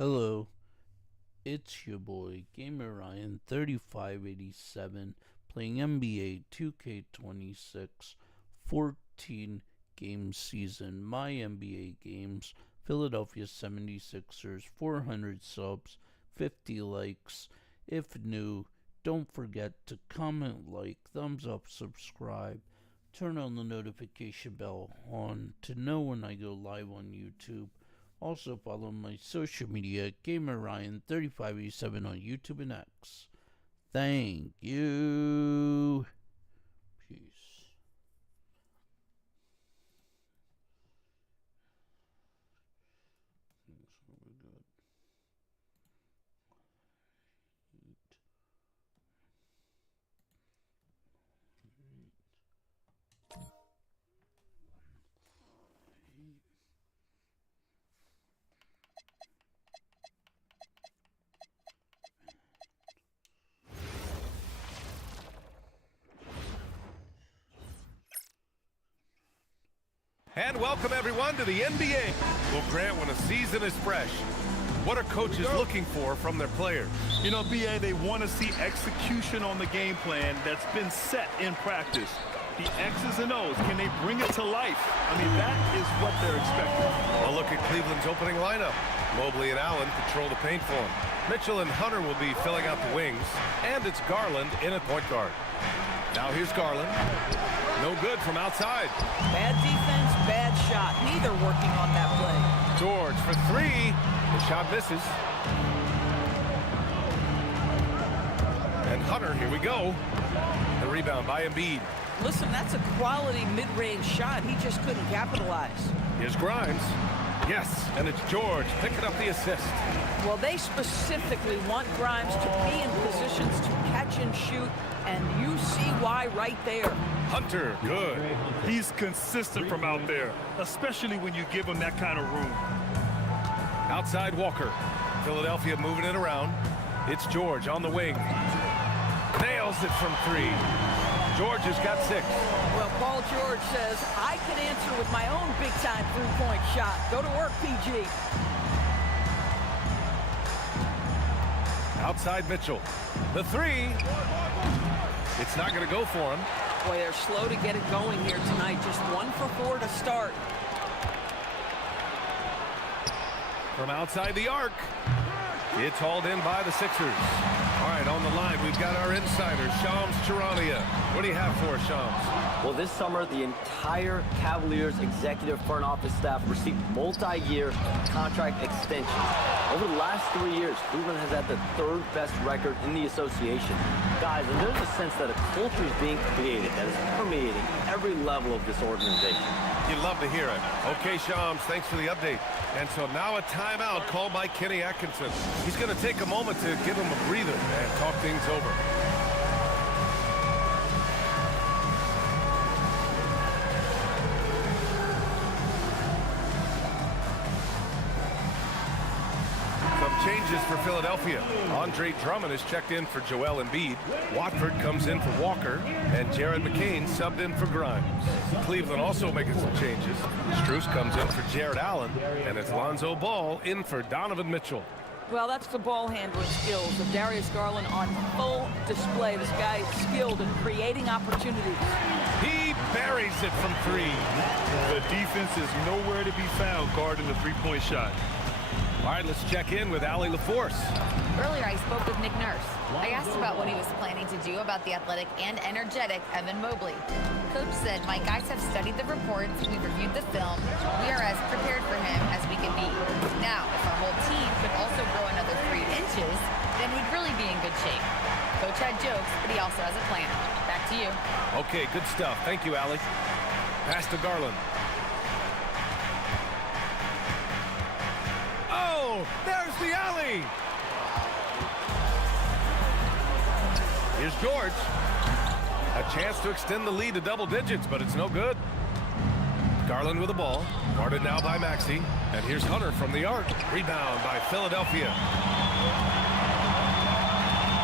Hello, it's your boy Gamer Ryan 3587 playing NBA 2K26 14 game season. My NBA games: Philadelphia 76ers, 400 subs, 50 likes. If new, don't forget to comment, like, thumbs up, subscribe, turn on the notification bell on to know when I go live on YouTube. Also follow my social media, Gamer Ryan 3587 on YouTube and X. Thank you. Peace. Things will be good. And welcome everyone to the NBA. Well, Grant, when a season is fresh, what are coaches looking for from their players? You know, BA, they want to see execution on the game plan that's been set in practice. The X's and O's, can they bring it to life? I mean, that is what they're expecting. A look at Cleveland's opening lineup. Mobley and Allen control the paint for him. Mitchell and Hunter will be filling out the wings. And it's Garland in at point guard. Now here's Garland. No good from outside. Bad defense, bad shot. Neither working on that play. George for three. The shot misses. And Hunter, here we go. The rebound by Embiid. Listen, that's a quality mid-range shot. He just couldn't capitalize. Here's Grimes. Yes, and it's George picking up the assist. Well, they specifically want Grimes to be in positions to catch and shoot, and you see why right there. Hunter, good. He's consistent from out there, especially when you give him that kind of room. Outside Walker. Philadelphia moving it around. It's George on the wing. Nails it from three. George has got 6. Well, Paul George says, I can answer with my own big-time three-point shot. Go to work, PG. Outside Mitchell. The three. It's not going to go for him. Boy, they're slow to get it going here tonight. Just 1 for 4 to start. From outside the arc. It's hauled in by the Sixers. All right, on the line, we've got our insider, Shams Charania. What do you have for us, Shams? Well, this summer, the entire Cavaliers executive front office staff received multi-year contract extensions. Over the last 3 years, Cleveland has had the 3rd best record in the association. Guys, and there's a sense that a culture is being created that is permeating every level of this organization. You'd love to hear it. Okay, Shams, thanks for the update. And so now a timeout called by Kenny Atkinson. He's going to take a moment to give him a breather and talk things over. Changes for Philadelphia. Andre Drummond is checked in for Joel Embiid. Watford comes in for Walker, and Jared McCain subbed in for Grimes. Cleveland also making some changes. Strus comes in for Jared Allen, and it's Lonzo Ball in for Donovan Mitchell. Well, that's the ball handling skills of Darius Garland on full display. This guy is skilled in creating opportunities. He buries it from 3. The defense is nowhere to be found guarding the three-point shot. All right, let's check in with Allie LaForce. Earlier, I spoke with Nick Nurse. I asked about what he was planning to do about the athletic and energetic Evan Mobley. Coach said, my guys have studied the reports, we've reviewed the film, we are as prepared for him as we can be. Now, if our whole team could also grow another 3 inches, then he'd really be in good shape. Coach had jokes, but he also has a plan. Back to you. Okay, good stuff. Thank you, Allie. Pass to Garland. Oh, there's the alley. Here's George. A chance to extend the lead to double digits, but it's no good. Garland with the ball. Guarded now by Maxey. And here's Hunter from the arc. Rebound by Philadelphia.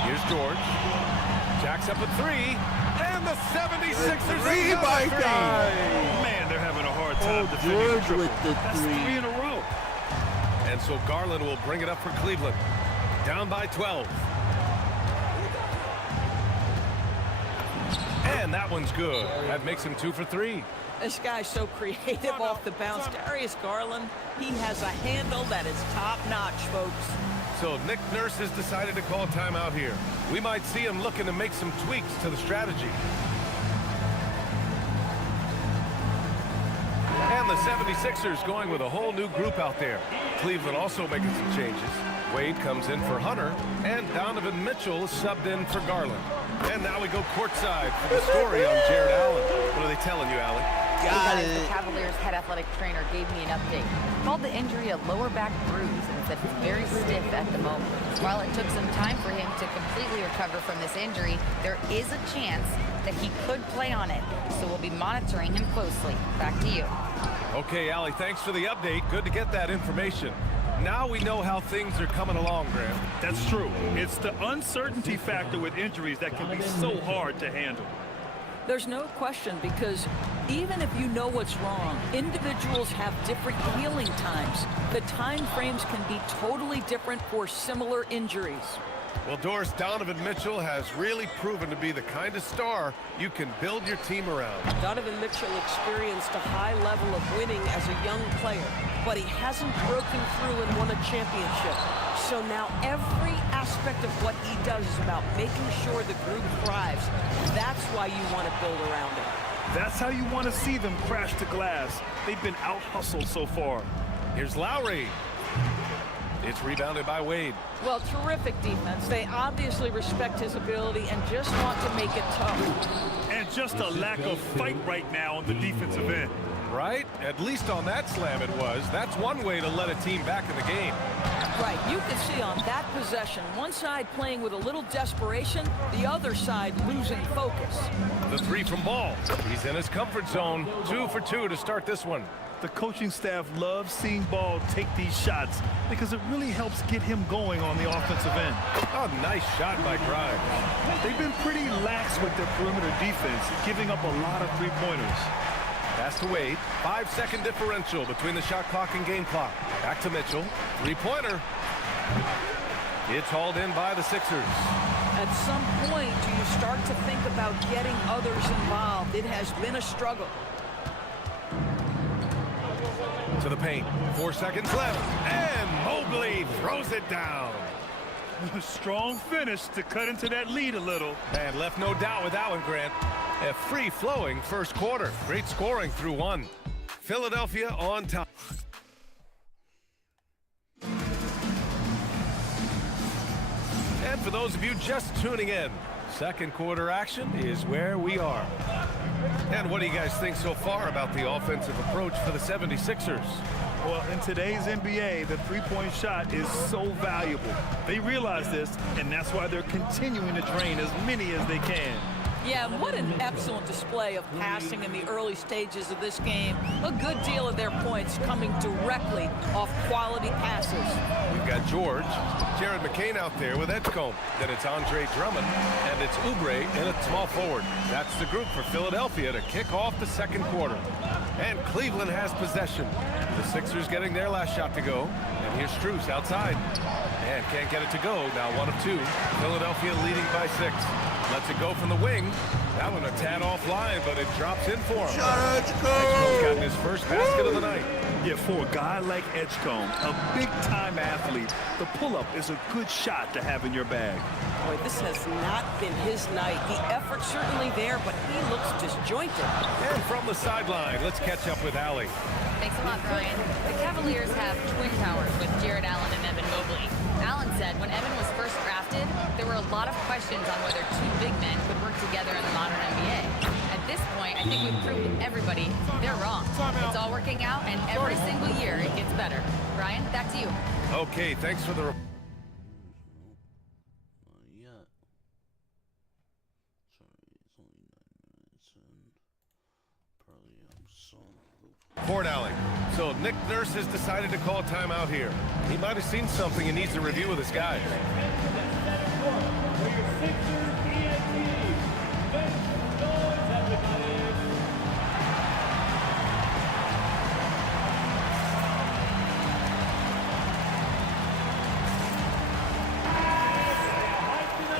Here's George. Jacks up a 3. And the 76ers Three by guy. Man, they're having a hard time defending George the triple. with the That's 3. 3 in a row. And so Garland will bring it up for Cleveland. Down by 12. And that one's good. That makes him 2 for 3. This guy's so creative off the bounce. Darius Garland, he has a handle that is top-notch, folks. So Nick Nurse has decided to call timeout here. We might see him looking to make some tweaks to the strategy. And the 76ers going with a whole new group out there. Cleveland also making some changes. Wade comes in for Hunter, and Donovan Mitchell is subbed in for Garland. And now we go courtside for the story on Jared Allen. What are they telling you, Allie? The Cavaliers head athletic trainer gave me an update. He called the injury a lower back bruise and said he's very stiff at the moment. While it took some time for him to completely recover from this injury, there is a chance that he could play on it. So we'll be monitoring him closely. Back to you. Okay, Allie, thanks for the update. Good to get that information. Now we know how things are coming along, Graham. That's true. It's the uncertainty factor with injuries that can be so hard to handle. There's no question, because even if you know what's wrong, individuals have different healing times. The time frames can be totally different for similar injuries. Well, Doris, Donovan Mitchell has really proven to be the kind of star you can build your team around. Donovan Mitchell experienced a high level of winning as a young player, but he hasn't broken through and won a championship. So now every aspect of what he does is about making sure the group thrives. That's why you want to build around him. That's how you want to see them crash the glass. They've been out-hustled so far. Here's Lowry. It's rebounded by Wade. Well, terrific defense. They obviously respect his ability and just want to make it tough. And just a lack of fight right now on the defensive end. Right? At least on that slam it was. That's one way to let a team back in the game. Right, you can see on that possession, one side playing with a little desperation, the other side losing focus. The 3 from Ball. He's in his comfort zone. 2 for 2 to start this one. The coaching staff loves seeing Ball take these shots because it really helps get him going on the offensive end. Oh, nice shot by Grimes. They've been pretty lax with their perimeter defense, giving up a lot of three-pointers. Pass to Wade. 5-second differential between the shot clock and game clock. Back to Mitchell. 3-pointer. It's hauled in by the Sixers. At some point, do you start to think about getting others involved? It has been a struggle. To the paint. 4 seconds left. And Mobley throws it down. A strong finish to cut into that lead a little. And left no doubt with Allen Grant. A free-flowing first quarter. Great scoring through one. Philadelphia on top. And for those of you just tuning in, second quarter action is where we are. And what do you guys think so far about the offensive approach for the 76ers? Well, in today's NBA, the three-point shot is so valuable. They realize this, and that's why they're continuing to drain as many as they can. Yeah, what an excellent display of passing in the early stages of this game. A good deal of their points coming directly off quality passes. We've got George, Jared McCain out there with Edgecombe. Then it's Andre Drummond, and it's Oubre in a small forward. That's the group for Philadelphia to kick off the second quarter. And Cleveland has possession. The Sixers getting their last shot to go. And here's Strus outside. And can't get it to go. Now 1 of 2. Philadelphia leading by 6. Lets it go from the wing. That one a tad offline, but it drops in for him. Edgecombe's gotten his first basket of the night. Yeah, for a guy like Edgecombe, a big-time athlete, the pull-up is a good shot to have in your bag. Boy, this has not been his night. The effort's certainly there, but he looks disjointed. And from the sideline, let's catch up with Allie. Thanks a lot, Brian. The Cavaliers have twin towers with Jared Allen and Evan Mobley. Allen said when Evan was first drafted, there were a lot of questions on whether two big men could work together in the modern NBA. At this point, I think we've proved to everybody they're wrong. It's all working out, and every single year it gets better. Brian, back to you. Okay, thanks for the... Not yet. Sorry, it's only 9 minutes in. Probably I'm so... Fort Alley. So Nick Nurse has decided to call timeout here. He might have seen something and needs to review with his guys.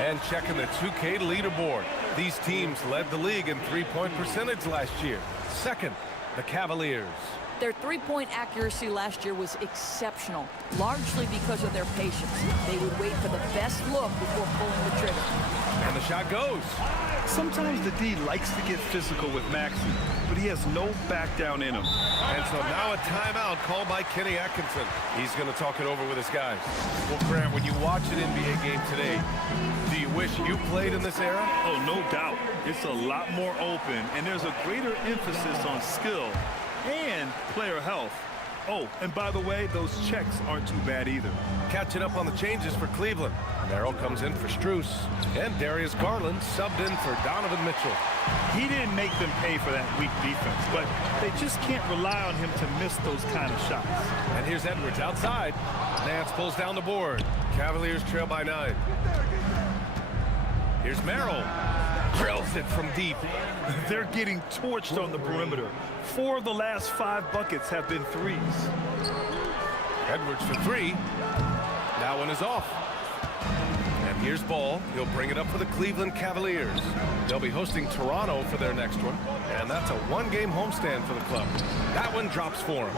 And checking the 2K leaderboard. These teams led the league in three-point percentage last year. Second, the Cavaliers. Their three-point accuracy last year was exceptional, largely because of their patience. They would wait for the best look before pulling the trigger. And the shot goes. Sometimes the D likes to get physical with Maxey, but he has no back down in him. And so now a timeout called by Kenny Atkinson. He's going to talk it over with his guys. Well, Grant, when you watch an NBA game today, do you wish you played in this era? Oh, no doubt. It's a lot more open, and there's a greater emphasis on skill and player health. Oh, and by the way, those checks aren't too bad either. Catching up on the changes for Cleveland. Merrill comes in for Strus, and Darius Garland subbed in for Donovan Mitchell. He didn't make them pay for that weak defense, but they just can't rely on him to miss those kind of shots. And here's Edwards outside. Nance pulls down the board. Cavaliers trail by 9. Here's Merrill. Drills it from deep. They're getting torched on the perimeter. 4 of the last 5 buckets have been threes. Edwards for 3. That one is off. And here's Ball. He'll bring it up for the Cleveland Cavaliers. They'll be hosting Toronto for their next one. And that's a one-game homestand for the club. That one drops for him.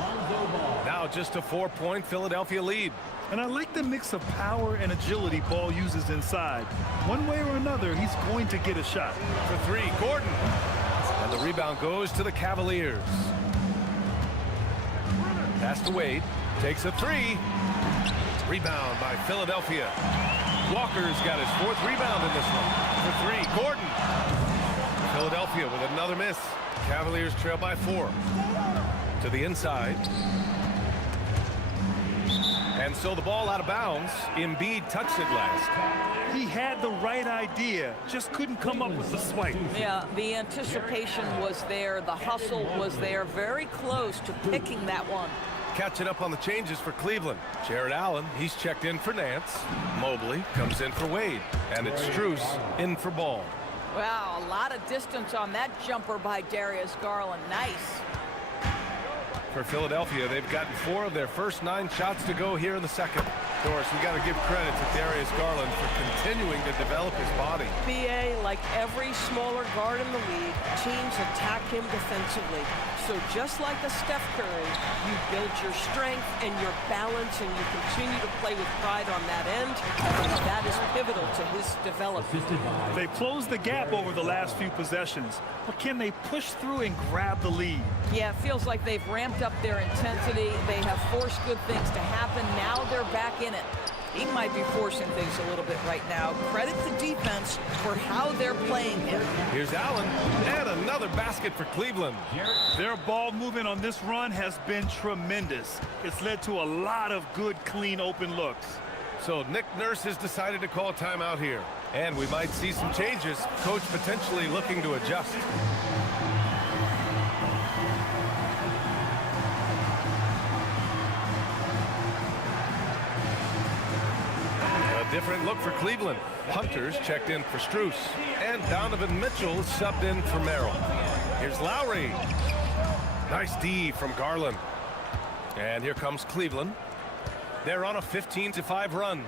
Now just a 4-point Philadelphia lead. And I like the mix of power and agility Ball uses inside. One way or another, he's going to get a shot. For 3, Gordon. And the rebound goes to the Cavaliers. Pass to Wade. Takes a 3. Rebound by Philadelphia. Walker's got his 4th rebound in this one. For 3, Gordon. Philadelphia with another miss. Cavaliers trail by 4. To the inside. And so the ball out of bounds. Embiid touched it last. He had the right idea, just couldn't come up with the swipe. Yeah, the anticipation was there. The hustle was there. Very close to picking that one. Catching up on the changes for Cleveland. Jared Allen, he's checked in for Nance. Mobley comes in for Wade. And it's Strus in for Ball. Wow, a lot of distance on that jumper by Darius Garland. Nice. For Philadelphia, they've gotten 4 of their first 9 shots to go here in the second. Doris, we got to give credit to Darius Garland for continuing to develop his body. BA, like every smaller guard in the league, teams attack him defensively. So just like a Steph Curry, you build your strength and your balance, and you continue to play with pride on that end. And that is pivotal to his development. They've closed the gap over the last few possessions, but can they push through and grab the lead? Yeah, it feels like they've ramped up their intensity. They have forced good things to happen. Now they're back in it. He might be forcing things a little bit right now. Credit the defense for how they're playing him. Here's Allen, and another basket for Cleveland. Their ball movement on this run has been tremendous. It's led to a lot of good, clean, open looks. So Nick Nurse has decided to call a timeout here. And we might see some changes. Coach potentially looking to adjust. Different look for Cleveland. Hunter's checked in for Strus. And Donovan Mitchell subbed in for Merrill. Here's Lowry. Nice D from Garland. And here comes Cleveland. They're on a 15-5 run.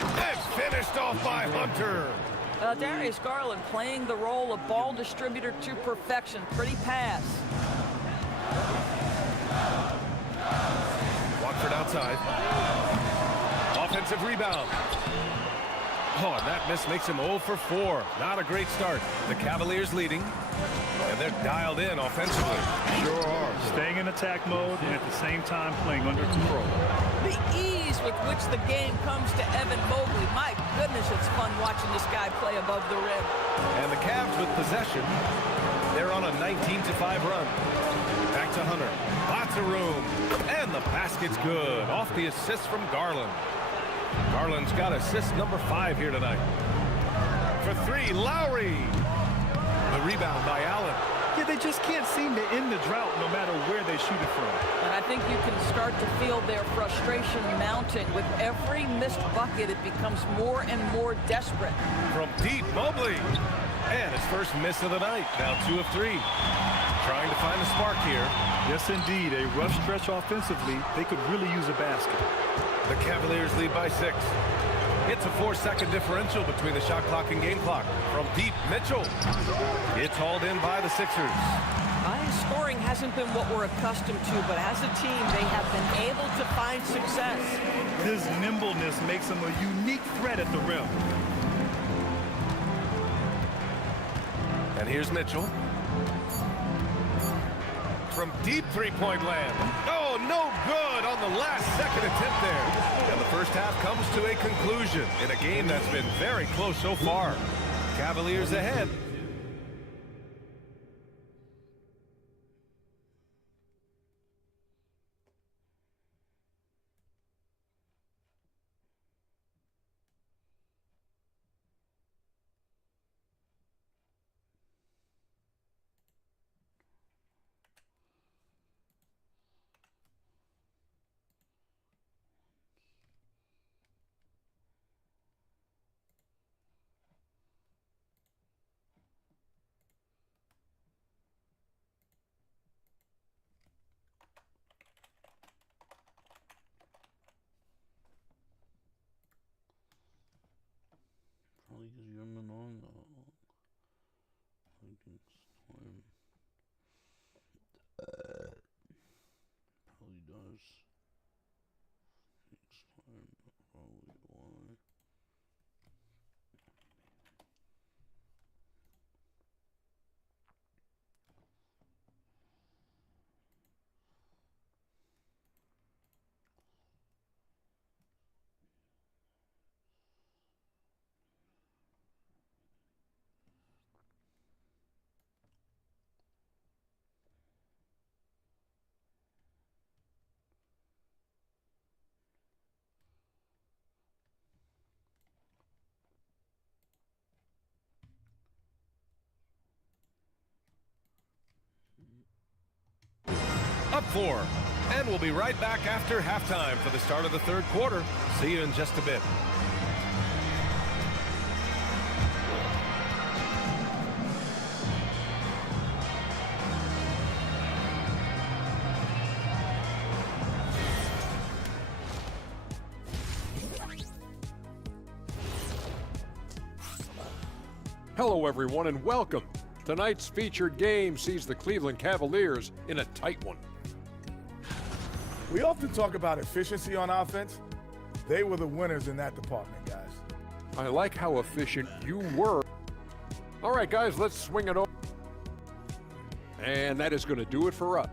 And finished off by Hunter. Darius Garland playing the role of ball distributor to perfection. Pretty pass. Watford outside. Offensive rebound. Oh, and that miss makes him 0 for 4. Not a great start. The Cavaliers leading. And they're dialed in offensively. Sure are. Staying in attack mode and at the same time playing under control. The ease with which the game comes to Evan Mobley. My goodness, it's fun watching this guy play above the rim. And the Cavs with possession. They're on a 19-5 run. Back to Hunter. Lots of room. And the basket's good. Off the assist from Garland. Garland's got assist number 5 here tonight. For 3, Lowry. The rebound by Allen. Yeah, they just can't seem to end the drought no matter where they shoot it from. And I think you can start to feel their frustration mounting. With every missed bucket, it becomes more and more desperate. From deep, Mobley. And his first miss of the night. Now 2 of 3. Trying to find a spark here. Yes, indeed. A rough stretch offensively. They could really use a basket. The Cavaliers lead by 6. It's a 4-second differential between the shot clock and game clock. From deep, Mitchell. It's hauled in by the Sixers. High scoring hasn't been what we're accustomed to, but as a team, they have been able to find success. His nimbleness makes him a unique threat at the rim. And here's Mitchell. From deep three-point land. Oh, no good on the last second attempt there. And the first half comes to a conclusion in a game that's been very close so far. Cavaliers ahead. Probably because you're on probably does. Probably why. Up 4. And we'll be right back after halftime for the start of the third quarter. See you in just a bit. Hello, everyone, and welcome. Tonight's featured game sees the Cleveland Cavaliers in a tight one. We often talk about efficiency on offense. They were the winners in that department, guys. I like how efficient you were. All right, guys, let's swing it over. And that is going to do it for us.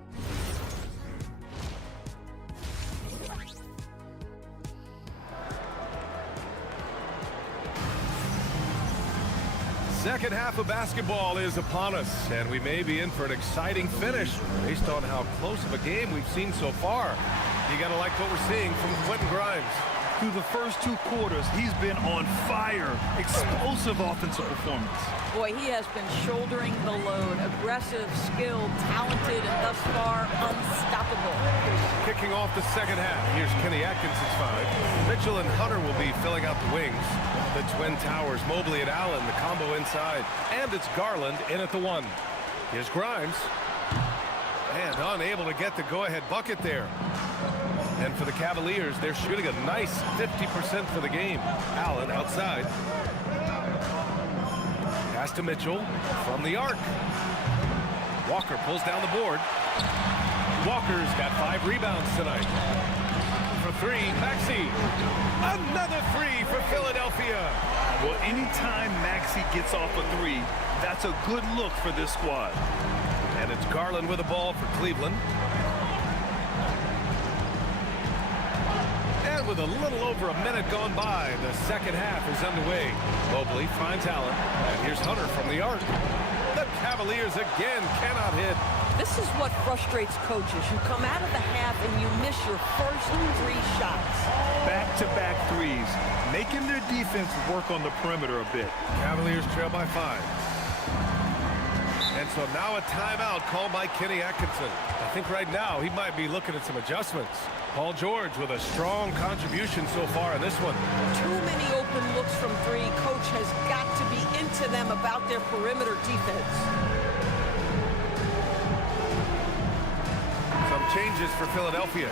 Second half of basketball is upon us, and we may be in for an exciting finish based on how close of a game we've seen so far. You got to like what we're seeing from Quentin Grimes. Through the first 2 quarters, he's been on fire. Explosive offensive performance. Boy, he has been shouldering the load. Aggressive, skilled, talented, and thus far unstoppable. Kicking off the second half, here's Kenny Atkinson's 5. Mitchell and Hunter will be filling out the wings. The Twin Towers, Mobley and Allen, the combo inside. And it's Garland in at the 1. Here's Grimes. And unable to get the go-ahead bucket there. And for the Cavaliers, they're shooting a nice 50% for the game. Allen outside. Pass to Mitchell from the arc. Walker pulls down the board. Walker's got 5 rebounds tonight. For 3, Maxey. Another 3 for Philadelphia. Well, anytime Maxey gets off a 3, that's a good look for this squad. And it's Garland with the ball for Cleveland. And with a little over a minute gone by, the second half is underway. Mobley finds Allen. And here's Hunter from the arc. The Cavaliers again cannot hit. This is what frustrates coaches. You come out of the half and you miss your first 3 shots. Back-to-back threes, making their defense work on the perimeter a bit. Cavaliers trail by 5. And so now a timeout called by Kenny Atkinson. I think right now he might be looking at some adjustments. Paul George with a strong contribution so far in this one. Too many open looks from 3. Coach has got to be into them about their perimeter defense. Some changes for Philadelphia.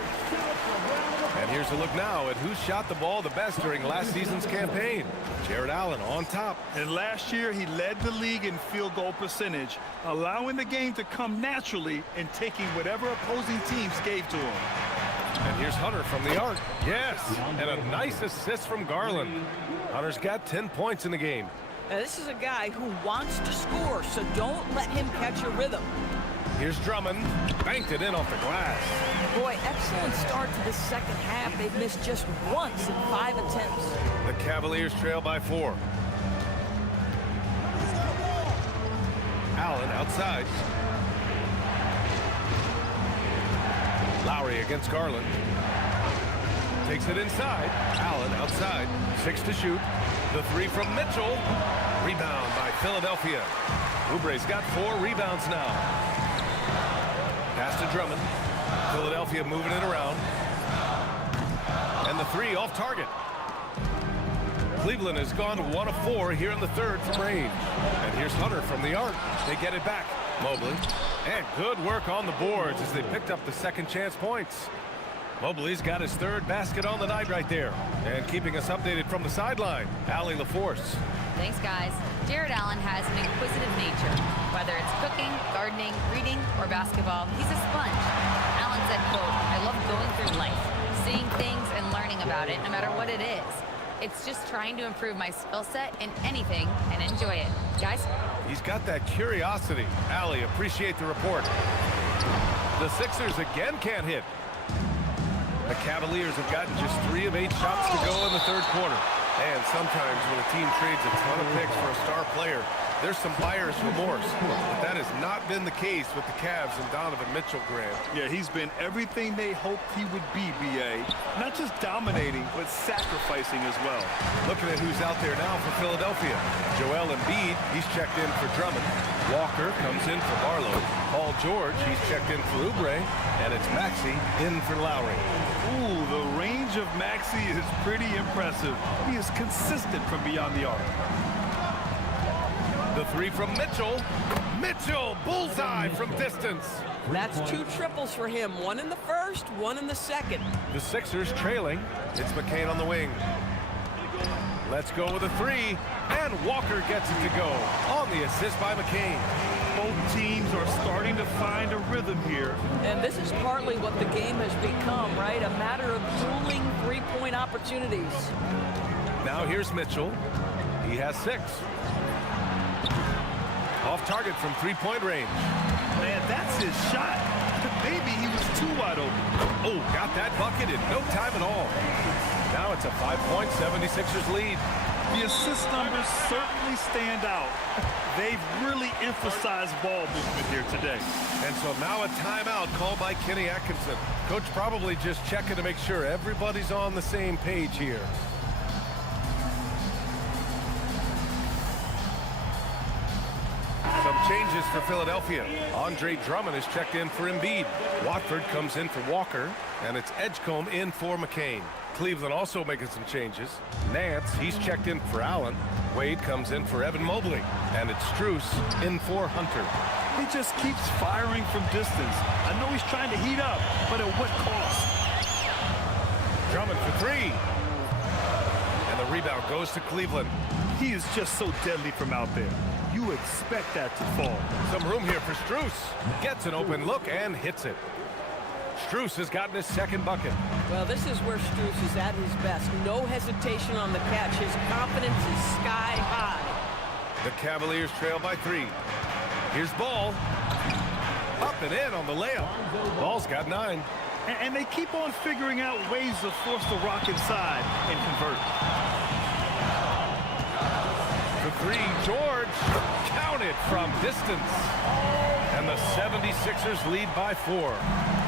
And here's a look now at who shot the ball the best during last season's campaign. Jared Allen on top. And last year, he led the league in field goal percentage, allowing the game to come naturally and taking whatever opposing teams gave to him. And here's Hunter from the arc. Yes, and a nice assist from Garland. Hunter's got 10 points in the game. Now, this is a guy who wants to score, so don't let him catch a rhythm. Here's Drummond. Banked it in off the glass. Boy, excellent start to the second half. They've missed just once in 5 attempts. The Cavaliers trail by 4. Allen outside. Lowry against Garland. Takes it inside. Allen outside. 6 to shoot. The 3 from Mitchell. Rebound by Philadelphia. Oubre's got 4 rebounds now. Pass to Drummond. Philadelphia moving it around. And the 3 off target. Cleveland has gone 1 of 4 here in the third from range. And here's Hunter from the arc. They get it back. Mobley. And good work on the boards as they picked up the second chance points. Mobley's got his 3rd basket on the night right there. And keeping us updated from the sideline, Allie LaForce. Thanks, guys. Jared Allen has an inquisitive nature. Whether it's cooking, gardening, reading, or basketball, he's a sponge. Allen said, quote, "I love going through life, seeing things and learning about it no matter what it is. It's just trying to improve my skill set in anything and enjoy it." Guys? He's got that curiosity. Allie, appreciate the report. The Sixers again can't hit. The Cavaliers have gotten just 3 of 8 shots to go in the third quarter. And sometimes when a team trades a ton of picks for a star player, there's some buyer's remorse. But that has not been the case with the Cavs and Donovan Mitchell, Grant. Yeah, he's been everything they hoped he would be, B.A. Not just dominating, but sacrificing as well. Looking at who's out there now for Philadelphia. Joel Embiid, he's checked in for Drummond. Walker comes in for Barlow. Paul George, he's checked in for Oubre. And it's Maxey in for Lowry. Ooh, the range of Maxey is pretty impressive. He is consistent from beyond the arc. The 3 from Mitchell. Mitchell, bullseye from distance. That's 2 triples for him. 1 in the first, 1 in the second. The Sixers trailing. It's McCain on the wing. Let's go with a 3. And Walker gets it to go on the assist by McCain. Both teams are starting to find a rhythm here. And this is partly what the game has become, right? A matter of dueling 3-point opportunities. Now here's Mitchell. He has 6. Off target from 3-point range. Man, that's his shot. Maybe he was too wide open. Oh, got that bucket in no time at all. Now it's a 5-point 76ers lead. The assist numbers certainly stand out. They've really emphasized ball movement here today. And so now a timeout called by Kenny Atkinson. Coach probably just checking to make sure everybody's on the same page here. Some changes for Philadelphia. Andre Drummond is checked in for Embiid. Watford comes in for Walker, and it's Edgecombe in for McCain. Cleveland also making some changes. Nance, he's checked in for Allen. Wade comes in for Evan Mobley, and it's Strus in for Hunter. He just keeps firing from distance. I know he's trying to heat up, but at what cost? Drummond for 3. And the rebound goes to Cleveland. He is just so deadly from out there. You expect that to fall. Some room here for Strus. Gets an open look and hits it. Strus has gotten his 2nd bucket. Well, this is where Strus is at his best. No hesitation on the catch. His confidence is sky high. The Cavaliers trail by 3. Here's Ball. Up and in on the layup. Ball's got 9. And they keep on figuring out ways to force the rock inside and convert. For 3, George. Counted from distance. And the 76ers lead by 4.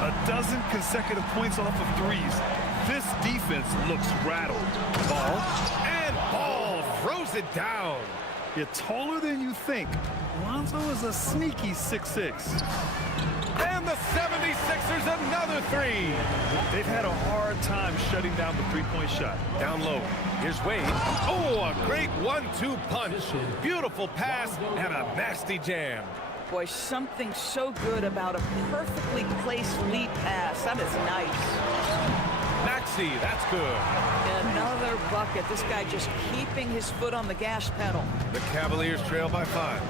A dozen consecutive points off of 3s. This defense looks rattled. Ball. And Ball throws it down. You're taller than you think. Lonzo is a sneaky 6'6". And the 76ers another 3. They've had a hard time shutting down the 3-point shot. Down low. Here's Wade. Oh, a great 1-2 punch. Beautiful pass and a nasty jam. Boy, something so good about a perfectly placed lead pass. That is nice. Maxey, that's good. Another bucket. This guy just keeping his foot on the gas pedal. The Cavaliers trail by 5.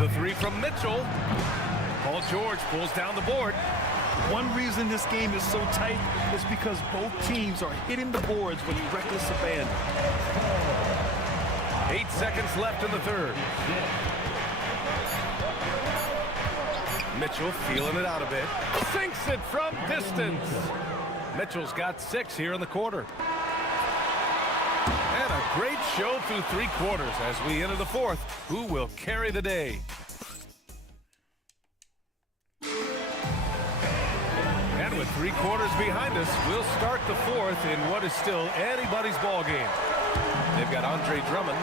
The three from Mitchell. Paul George pulls down the board. One reason this game is so tight is because both teams are hitting the boards with reckless abandon. 8 seconds left in the third. Mitchell feeling it out a bit. Sinks it from distance. Mitchell's got 6 here in the quarter. And a great show through 3 quarters as we enter the fourth. Who will carry the day? And with 3 quarters behind us, we'll start the fourth in what is still anybody's ball game. They've got Andre Drummond,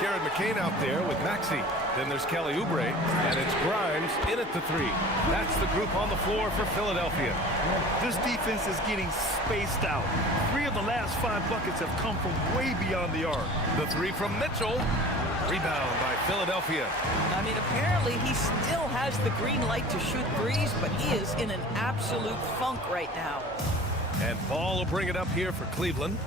Jared McCain out there with Maxey. Then there's Kelly Oubre, and it's Grimes in at the 3. That's the group on the floor for Philadelphia. This defense is getting spaced out. 3 of the last 5 buckets have come from way beyond the arc. The 3 from Mitchell. Rebound by Philadelphia. I mean, apparently he still has the green light to shoot threes, but he is in an absolute funk right now. And Ball will bring it up here for Cleveland.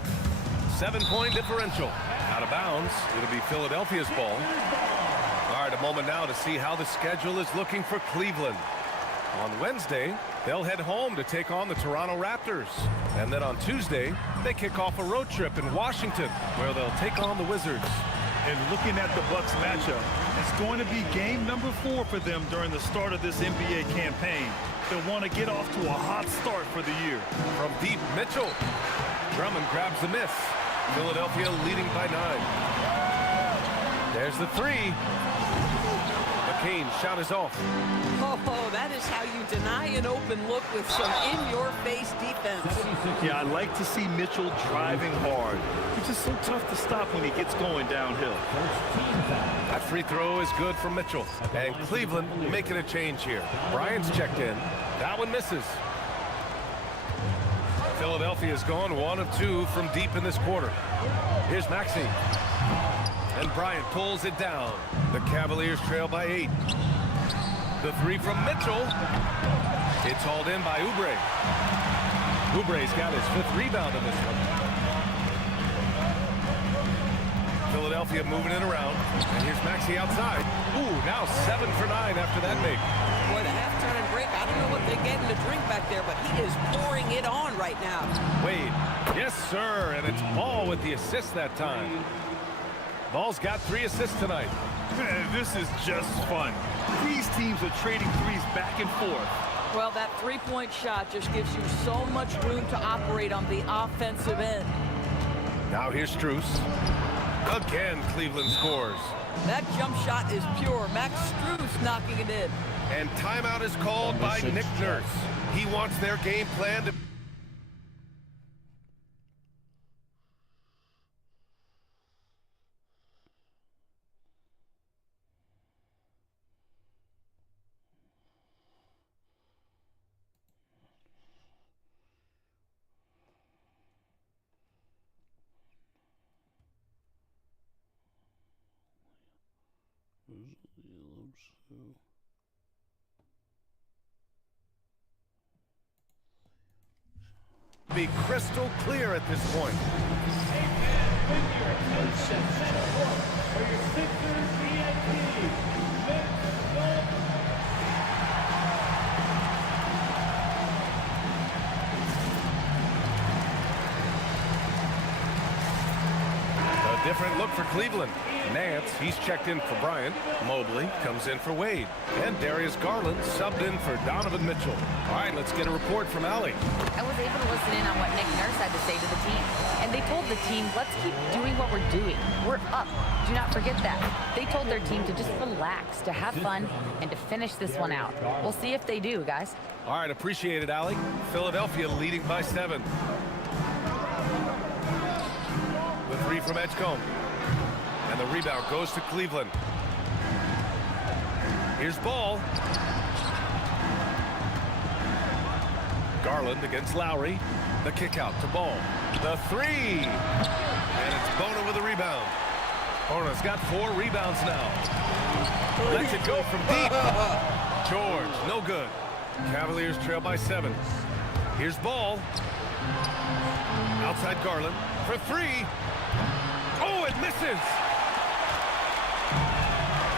7-point differential. Out of bounds. It'll be Philadelphia's ball. All right, a moment now to see how the schedule is looking for Cleveland. On Wednesday, they'll head home to take on the Toronto Raptors. And then on Tuesday, they kick off a road trip in Washington, where they'll take on the Wizards. And looking at the Bucks matchup, it's going to be game number 4 for them during the start of this NBA campaign. They'll want to get off to a hot start for the year. From deep, Mitchell. Drummond grabs the miss. Philadelphia leading by 9. There's the 3. McCain shot is off. Oh, that is how you deny an open look with some in-your-face defense. Yeah, I like to see Mitchell driving hard. He's just so tough to stop when he gets going downhill. That free throw is good for Mitchell. And Cleveland making a change here. Bryant's checked in. That one misses. Philadelphia's gone 1 of 2 from deep in this quarter. Here's Maxey. And Bryant pulls it down. The Cavaliers trail by 8. The 3 from Mitchell. It's hauled in by Oubre. Oubre's got his 5th rebound in this one. Philadelphia moving it around. And here's Maxey outside. Ooh, now 7 for 9 after that make. Boy, the halftime break, I don't know what they're getting to drink back there, but he is pouring it on right now. Wade. Yes, sir. And it's Ball with the assist that time. Ball's got 3 assists tonight. Man, this is just fun. These teams are trading threes back and forth. Well, that 3-point shot just gives you so much room to operate on the offensive end. Now here's Strus. Again, Cleveland scores. That jump shot is pure. Max Strus knocking it in. And timeout is called by Nick Nurse. He wants their game plan to... be crystal clear at this point. A different look for Cleveland. Nance, he's checked in for Bryant. Mobley comes in for Wade. And Darius Garland subbed in for Donovan Mitchell. All right, let's get a report from Allie. I was able to listen in on what Nick Nurse had to say to the team. And they told the team, let's keep doing what we're doing. We're up. Do not forget that. They told their team to just relax, to have fun, and to finish this one out. We'll see if they do, guys. All right, appreciate it, Allie. Philadelphia leading by 7. The 3 from Edgecombe. And the rebound goes to Cleveland. Here's Ball. Garland against Lowry. The kick out to Ball. The 3. And it's Bona with a rebound. Hornets got 4 rebounds now. Lets it go from deep. George, no good. Cavaliers trail by 7. Here's Ball. Outside Garland for 3. Oh, it misses.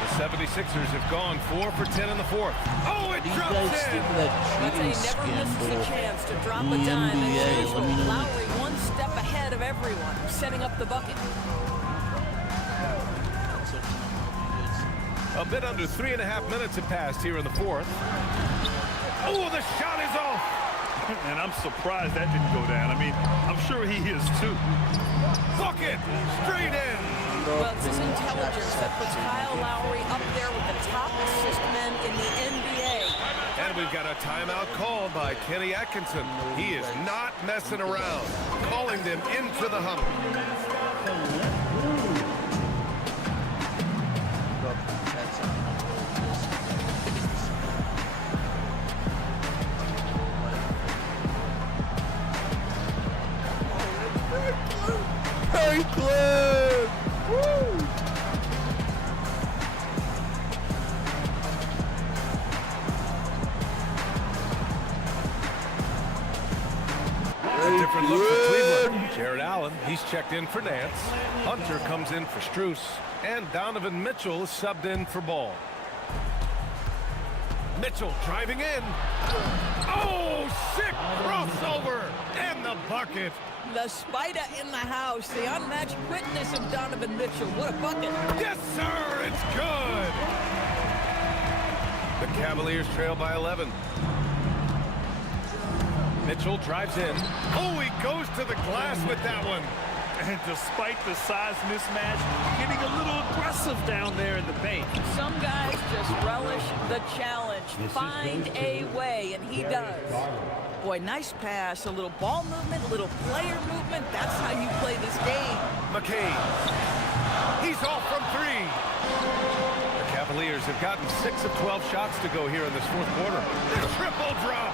The 76ers have gone 4 for 10 in the 4th. Oh, it What do you drops guys in. think of that I'd cheating say never misses scandal a chance to drop in a the dime. NBA? As usual, Let me know. Lowry one step ahead of everyone, setting up the bucket. A bit under 3.5 minutes have passed here in the 4th. Oh, the shot is off. And I'm surprised that didn't go down. I mean, I'm sure he is too. Bucket straight in. Well, it's his intelligence that puts Kyle Lowry up there with the top assist men in the NBA. And we've got a timeout called by Kenny Atkinson. He is not messing around, calling them into the huddle. Franklin! Woo! A different look for Cleveland. Jared Allen, he's checked in for Nance. Hunter comes in for Strus. And Donovan Mitchell is subbed in for Ball. Mitchell driving in. Oh, sick crossover. And the bucket. The spider in the house, the unmatched quickness of Donovan Mitchell. What a bucket. Yes, sir, it's good. The Cavaliers trail by 11. Mitchell drives in. Oh, he goes to the glass with that one. And despite the size mismatch, getting a little aggressive down there in the paint. Some guys just relish the challenge. Find a way, and he does. Boy, nice pass, a little ball movement, a little player movement. That's how you play this game. McCain. He's off from 3. The Cavaliers have gotten 6 of 12 shots to go here in this 4th quarter. The triple drop.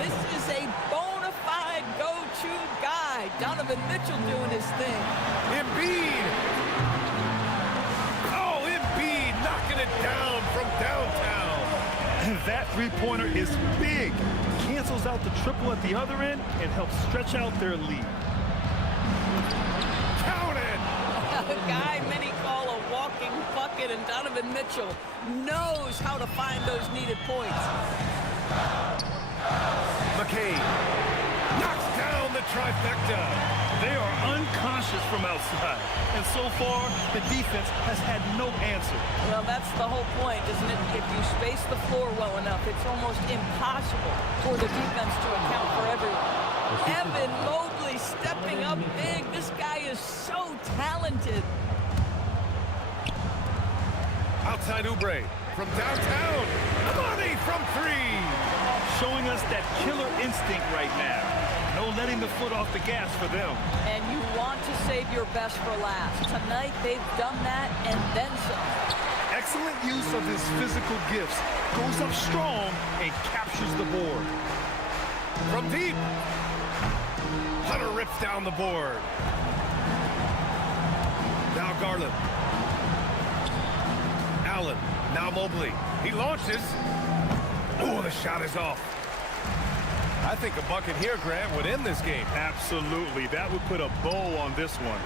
This is a bona fide go-to guy. Donovan Mitchell doing his thing. Embiid. Oh, Embiid knocking it down from downtown. That three-pointer is big. Cancels out the triple at the other end and helps stretch out their lead. Count it. A guy many call a walking bucket, and Donovan Mitchell knows how to find those needed points. McCain knocks down the trifecta. They are unconscious from outside. And so far, the defense has had no answer. Well, that's the whole point, isn't it? If you space the floor well enough, it's almost impossible for the defense to account for everyone. Evan Mobley stepping up big. This guy is so talented. Outside Oubre from downtown. Money from 3. Showing us that killer instinct right now. No letting the foot off the gas for them. And you want to save your best for last. Tonight, they've done that and then some. Excellent use of his physical gifts. Goes up strong and captures the board. From deep. Hunter rips down the board. Now Garland. Allen. Now Mobley. He launches. Oh, the shot is off. I think a bucket here, Grant, would end this game. Absolutely. That would put a bow on this one.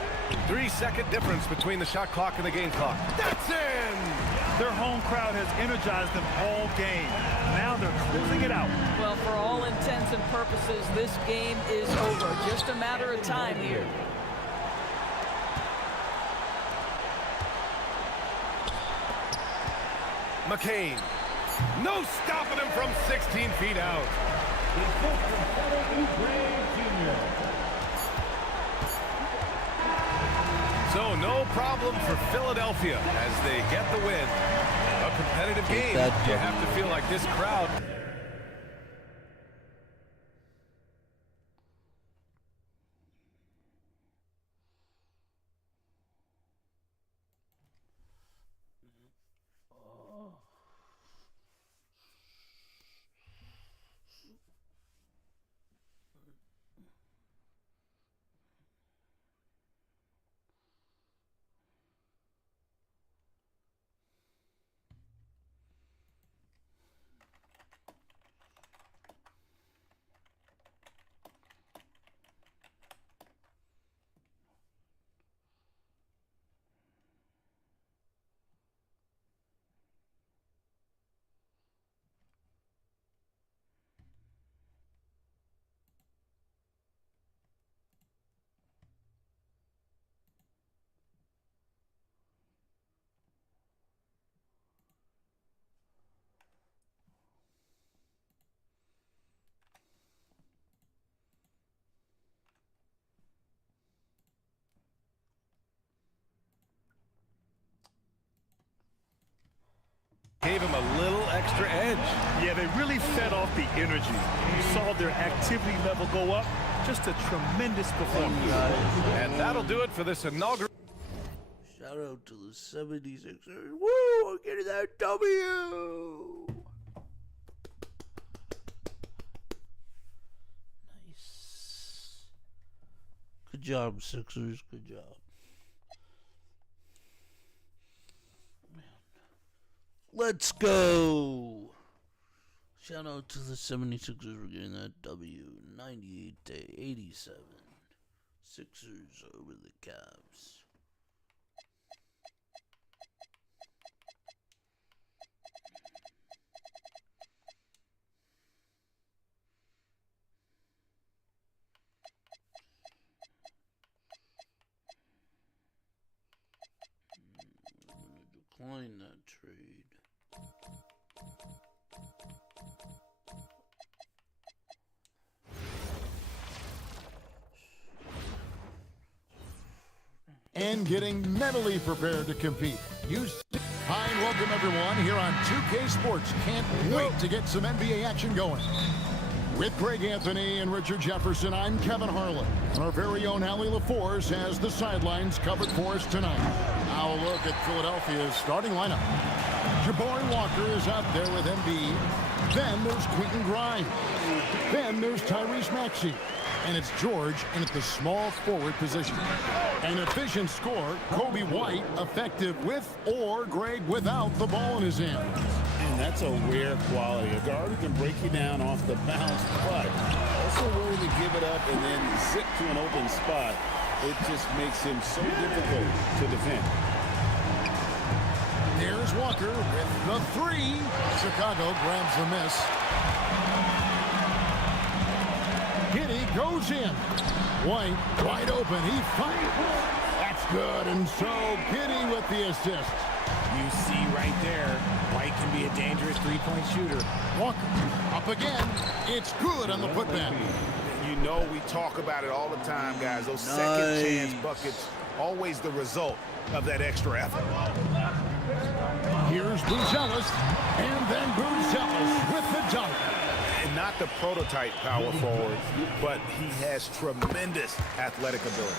3-second difference between the shot clock and the game clock. That's in! Their home crowd has energized them all game. Now they're closing it out. Well, for all intents and purposes, this game is over. Just a matter of time here. McCain. No stopping him from 16 feet out. So no problem for Philadelphia as they get the win. A competitive game. You have to feel like this crowd. gave him a little extra edge. Yeah, they really fed off the energy. You saw their activity level go up. Just a tremendous performance. And that'll do it for this inaugural. Shout out to the 76ers. Woo! I'm getting that W! Nice. Good job, Sixers. Good job. Man. Let's go! Shout out to the 76ers for getting that W. 98-87. Sixers over the Cavs. Decline that trade. And getting mentally prepared to compete. Hi and welcome everyone here on 2K Sports. Can't wait to get some NBA action going. With Greg Anthony and Richard Jefferson, I'm Kevin Harlan. And our very own Allie LaForce has the sidelines covered for us tonight. Now a look at Philadelphia's starting lineup. Jabari Walker is out there with Embiid. Then there's Quentin Grimes. Then there's Tyrese Maxey. And it's George in at the small forward position. An efficient scorer, Kobe White, effective with or Greg without the ball in his hands. And that's a rare quality. A guard who can break you down off the bounce, but also willing to give it up and then zip to an open spot. It just makes him so difficult to defend. There's Walker with the three. Chicago grabs the miss. Giddey goes in. White wide open. He fights. That's good. And so Giddey with the assist. You see right there, White can be a dangerous three-point shooter. Walker up again. It's good on the putback. You know we talk about it all the time, guys. Those second chance buckets, always the result of that extra effort. Here's Buzelis. And then Buzelis with the dunk. And not the prototype power forward, but he has tremendous athletic ability.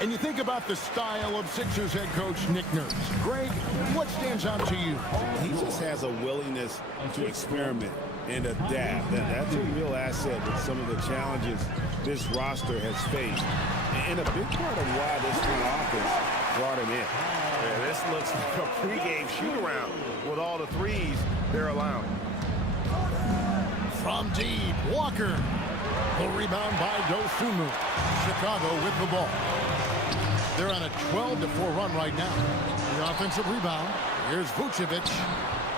And you think about the style of Sixers head coach Nick Nurse. Greg, what stands out to you? He just has a willingness to experiment and adapt. That's a real asset with some of the challenges this roster has faced. And a big part of why this front office brought him in. Yeah, this looks like a pregame shoot-around with all the threes they're allowing. From deep, Walker. The rebound by Dosunmu. Chicago with the ball. They're on a 12-4 run right now. The offensive rebound. Here's Vucevic.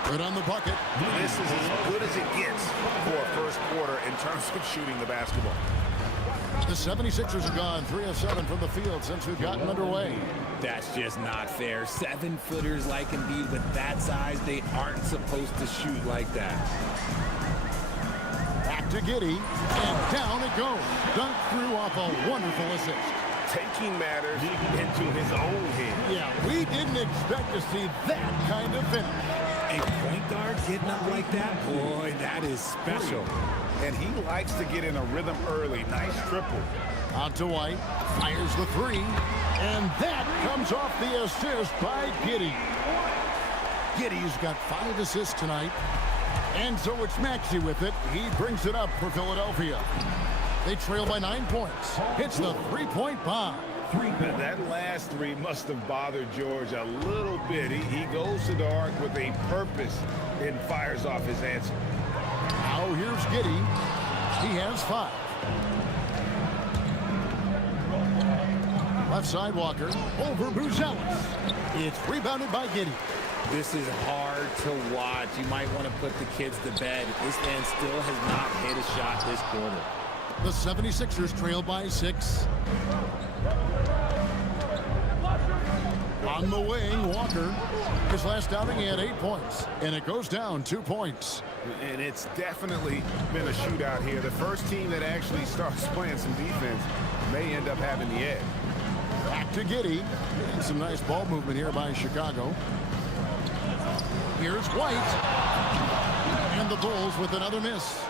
Good on the bucket. This is as good as it gets for a first quarter in terms of shooting the basketball. The 76ers have gone 3 of 7 from the field since we've gotten underway. That's just not fair. 7-footers like Embiid with that size, they aren't supposed to shoot like that. Back to Giddey, and down it goes. Dunk through off a wonderful assist. Taking matters into his own hands. Yeah, we didn't expect to see that kind of finish. A point guard getting up like that? Boy, that is special. And he likes to get in a rhythm early. Nice triple. Out to White, fires the three, and that comes off the assist by Giddey. Giddey's got 5 assists tonight, and so it's Maxey with it. He brings it up for Philadelphia. They trail by 9 points. Hits the three-point bomb. That last three must have bothered George a little bit. He goes to the arc with a purpose and fires off his answer. Now here's Giddey. He has 5. Left side Walker over Buzelis. It's rebounded by Giddey. This is hard to watch. You might want to put the kids to bed. This man still has not hit a shot this quarter. The 76ers trail by 6. On the wing, Walker. His last outing, he had 8 points. And it goes down 2 points. And it's definitely been a shootout here. The first team that actually starts playing some defense may end up having the edge. Back to Giddey. And some nice ball movement here by Chicago. Here's White. And the Bulls with another miss.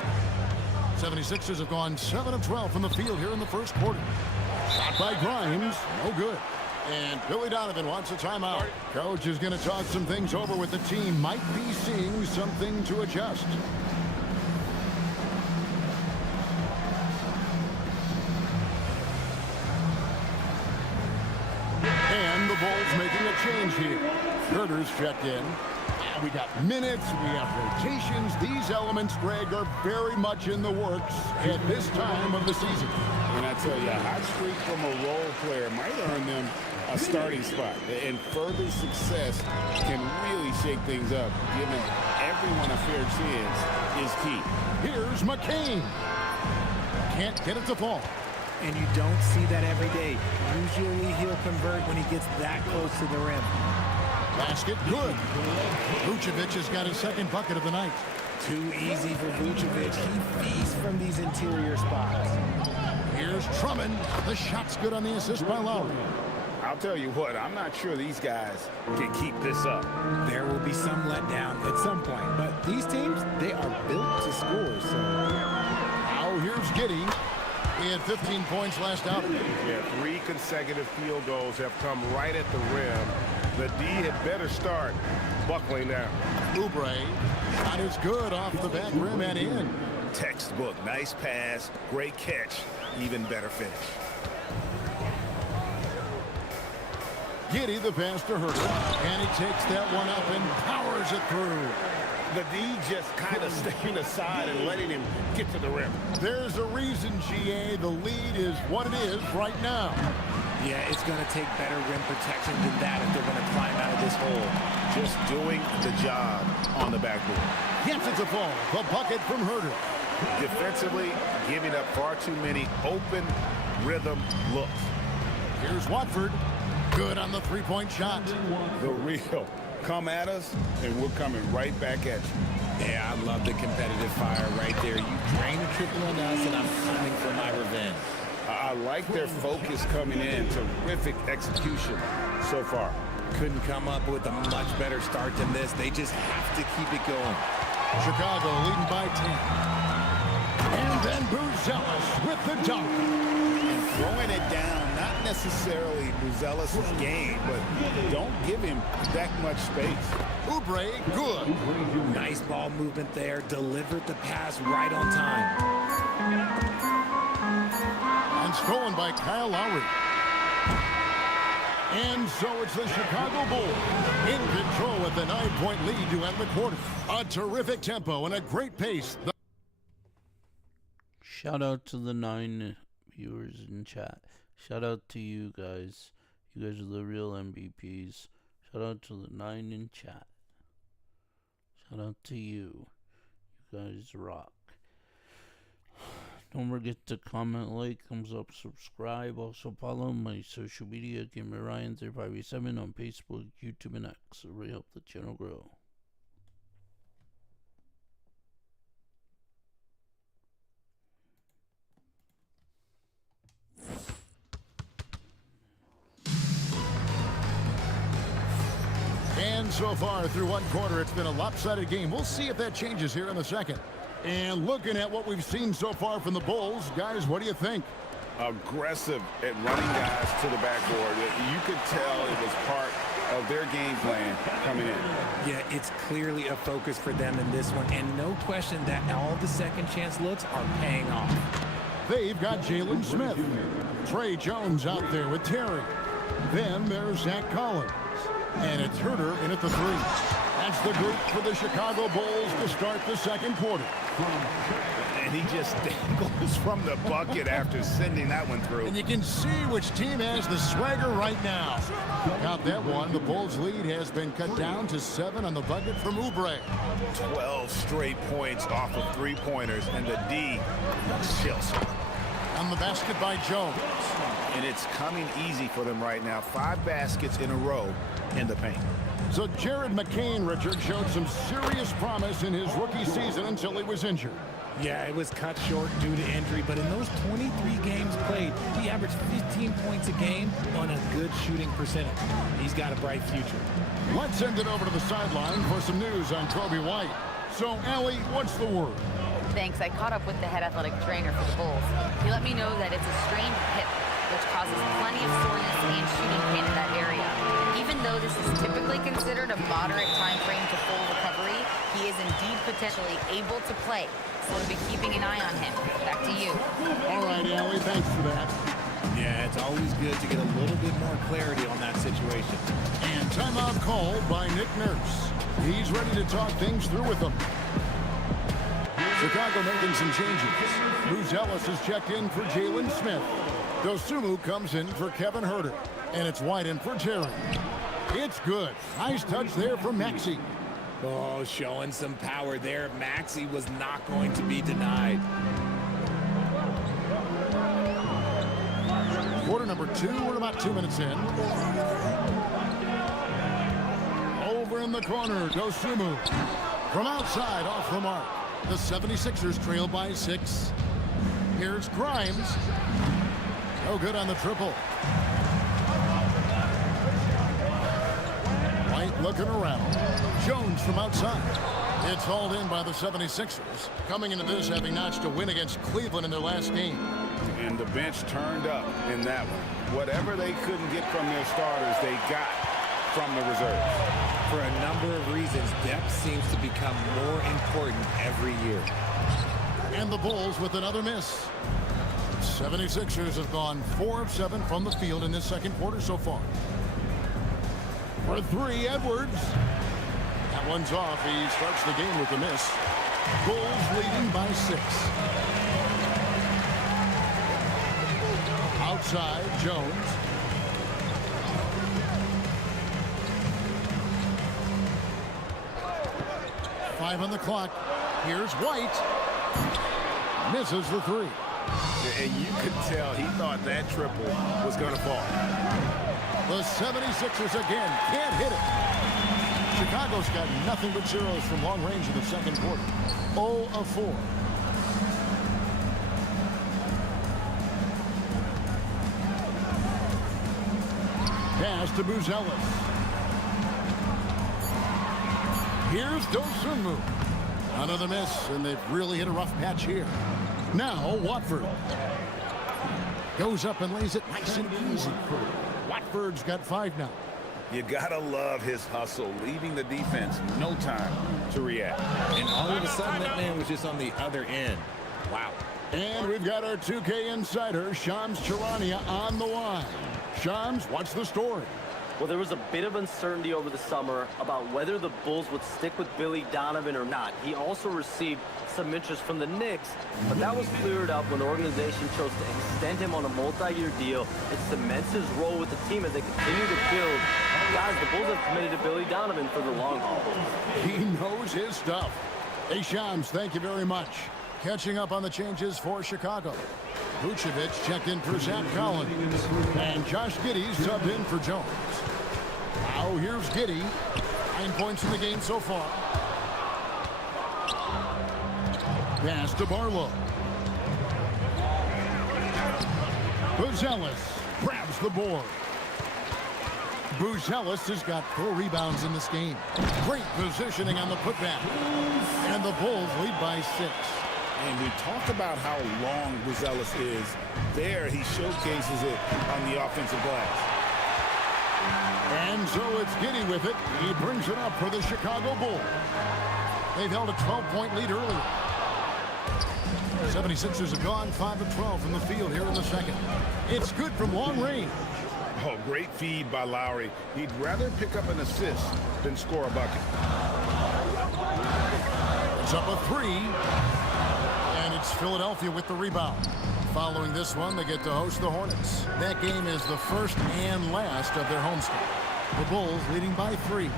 76ers have gone 7 of 12 from the field here in the first quarter. Shot by Grimes. No good. And Billy Donovan wants a timeout. Coach is going to talk some things over with the team. Might be seeing something to adjust. And the Bulls making a change here. Herter's checked in. We got minutes, we have rotations. These elements, Greg, are very much in the works at this time of the season. And I tell you, a hot streak from a role player might earn them a starting spot. And further success can really shake things up. Giving everyone a fair chance is key. Here's McCain. Can't get it to fall. And you don't see that every day. Usually he'll convert when he gets that close to the rim. Basket good. Vucevic has got his second bucket of the night. Too easy for Vucevic. He feasts from these interior spots. Here's Drummond. The shot's good on the assist by Lowry. I'll tell you what, I'm not sure these guys can keep this up. There will be some letdown at some point, but these teams, they are built to score. So now here's Giddey. He had 15 points last outing. Yeah, 3 consecutive field goals have come right at the rim. The D had better start buckling down. Oubre, shot is good off the back rim and in. Textbook, nice pass, great catch, even better finish. Giddey the pass to Herter, and he takes that one up and powers it through. The D just kind of staying aside and letting him get to the rim. There's a reason, GA, the lead is what it is right now. Yeah, it's going to take better rim protection than that if they're going to climb out of this hole. Just doing the job on the backboard. Gets it to fall. The bucket from Herter. Defensively, giving up far too many open rhythm looks. Here's Watford. Good on the three-point shot. The real. Come at us, and we're coming right back at you. Yeah, I love the competitive fire right there. You drain a triple on us, and I'm coming for my revenge. I like their focus coming in. Terrific execution so far. Couldn't come up with a much better start than this. They just have to keep it going. Chicago leading by 10. And then Buzelis with the dunk. And throwing it down, not necessarily Buzelis' game, but don't give him that much space. Oubre, good. Nice ball movement there. Delivered the pass right on time. And stolen by Kyle Lowry. And so it's the Chicago Bulls in control with the 9-point lead to end the quarter. A terrific tempo and a great pace. Shout out to the 9 viewers in chat. Shout out to you guys. You guys are the real MVPs. Shout out to the 9 in chat. Shout out to you. You guys rock. Don't forget to comment, like, thumbs up, subscribe. Also follow my social media, Gamer Ryan 3587 on Facebook, YouTube, and X. It really help the channel grow. And so far through one quarter, it's been a lopsided game. We'll see if that changes here in the second. And looking at what we've seen so far from the Bulls, guys, what do you think? Aggressive at running guys to the backboard. You could tell it was part of their game plan coming in. Yeah, it's clearly a focus for them in this one. And no question that all the second chance looks are paying off. They've got Jalen Smith. Trey Jones out there with Terry. Then there's Zach Collins. And it's Herter in at the 3. That's the group for the Chicago Bulls to start the second quarter. And he just dangles from the bucket after sending that one through. And you can see which team has the swagger right now. Count that one. The Bulls' lead has been cut down to 7 on the bucket from Oubre. 12 straight points off of three-pointers, and the D looks chills. On the basket by Jones. And it's coming easy for them right now. 5 baskets in a row in the paint. So Jared McCain, Richard, showed some serious promise in his rookie season until he was injured. Yeah, it was cut short due to injury, but in those 23 games played, he averaged 15 points a game on a good shooting percentage. He's got a bright future. Let's send it over to the sideline for some news on Kobe White. So, Allie, what's the word? Thanks. I caught up with the head athletic trainer for the Bulls. He let me know that it's a strained hip, which causes plenty of soreness and shooting pain in that area. Even though this is typically considered a moderate time frame to full recovery, he is indeed potentially able to play. So we'll be keeping an eye on him. Back to you. All right, Allie, thanks for that. Yeah, it's always good to get a little bit more clarity on that situation. And timeout called by Nick Nurse. He's ready to talk things through with them. Chicago making some changes. Bruce Ellis has checked in for Jalen Smith. Dosunmu comes in for Kevin Huerter. And it's White in for Terry. It's good. Nice touch there from Maxey. Oh, showing some power there. Maxey was not going to be denied. Quarter number 2, we're about 2 minutes in. Over in the corner, Dosunmu. From outside, off the mark. The 76ers trail by 6. Here's Grimes. No good on the triple. White looking around. Jones from outside. It's hauled in by the 76ers. Coming into this having notched a win against Cleveland in their last game. And the bench turned up in that one. Whatever they couldn't get from their starters, they got from the reserves. For a number of reasons, depth seems to become more important every year. And the Bulls with another miss. 76ers have gone 4 of 7 from the field in this second quarter so far. For 3, Edwards. That one's off. He starts the game with a miss. Bulls leading by 6. Outside, Jones. Five on the clock. Here's White. Misses the 3. And you could tell he thought that triple was going to fall. The 76ers again can't hit it. Chicago's got nothing but zeros from long range in the second quarter. 0 of 4. Pass to Buzelis. Here's Dosunmu. Another miss, and they've really hit a rough patch here. Now, Watford. Goes up and lays it nice and easy. Watford's got 5 now. You gotta love his hustle, leaving the defense no time to react. And all of a sudden, that man was just on the other end. Wow. And we've got our 2K insider, Shams Charania, on the line. Shams, what's the story? Well, there was a bit of uncertainty over the summer about whether the Bulls would stick with Billy Donovan or not. He also received some interest from the Knicks, but that was cleared up when the organization chose to extend him on a multi-year deal. It cements his role with the team as they continue to build. Guys, the Bulls have committed to Billy Donovan for the long haul. He knows his stuff. Hey, Shams, thank you very much. Catching up on the changes for Chicago. Vucevic checked in for Zach Collins. And Josh Giddey subbed in for Jones. Now here's Giddey. 9 points in the game so far. Pass to Barlow. Buzelis grabs the board. Buzelis has got 4 rebounds in this game. Great positioning on the putback. And the Bulls lead by 6. And we talk about how long Buzelis is. There, he showcases it on the offensive glass. And so it's Giddey with it. He brings it up for the Chicago Bulls. They've held a 12-point lead earlier. 76ers have gone 5 of 12 from the field here in the second. It's good from long range. Oh, great feed by Lowry. He'd rather pick up an assist than score a bucket. It's up a 3. And it's Philadelphia with the rebound. Following this one, they get to host the Hornets. That game is the first and last of their homestand. The Bulls leading by 3.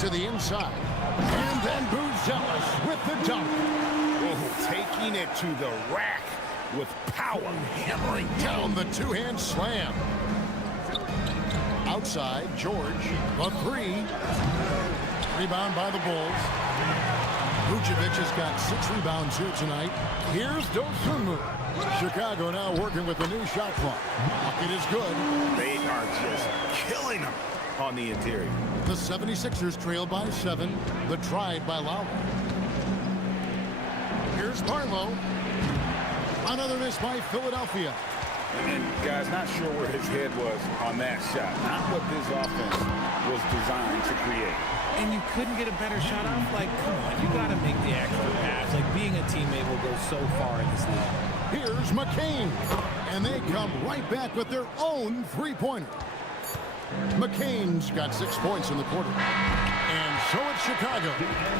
To the inside. And then Buzelis with the dunk. Oh, taking it to the rack with power. Hammering down the two-hand slam. Outside, George. A 3. Rebound by the Bulls. Vucevic has got 6 rebounds here tonight. Here's Dosunmu. Chicago now working with the new shot clock. Bucket is good. They are just killing them on the interior. The 76ers trail by 7. The tried by Lowry. Here's Barlow. Another miss by Philadelphia. And guys, not sure where his head was on that shot. Not what this offense was designed to create. And you couldn't get a better shot off? Like, come on, you got to make the extra pass. Like, being a teammate will go so far in this league. Here's McCain. And they come right back with their own three-pointer. McCain's got 6 points in the quarter. And so it's Chicago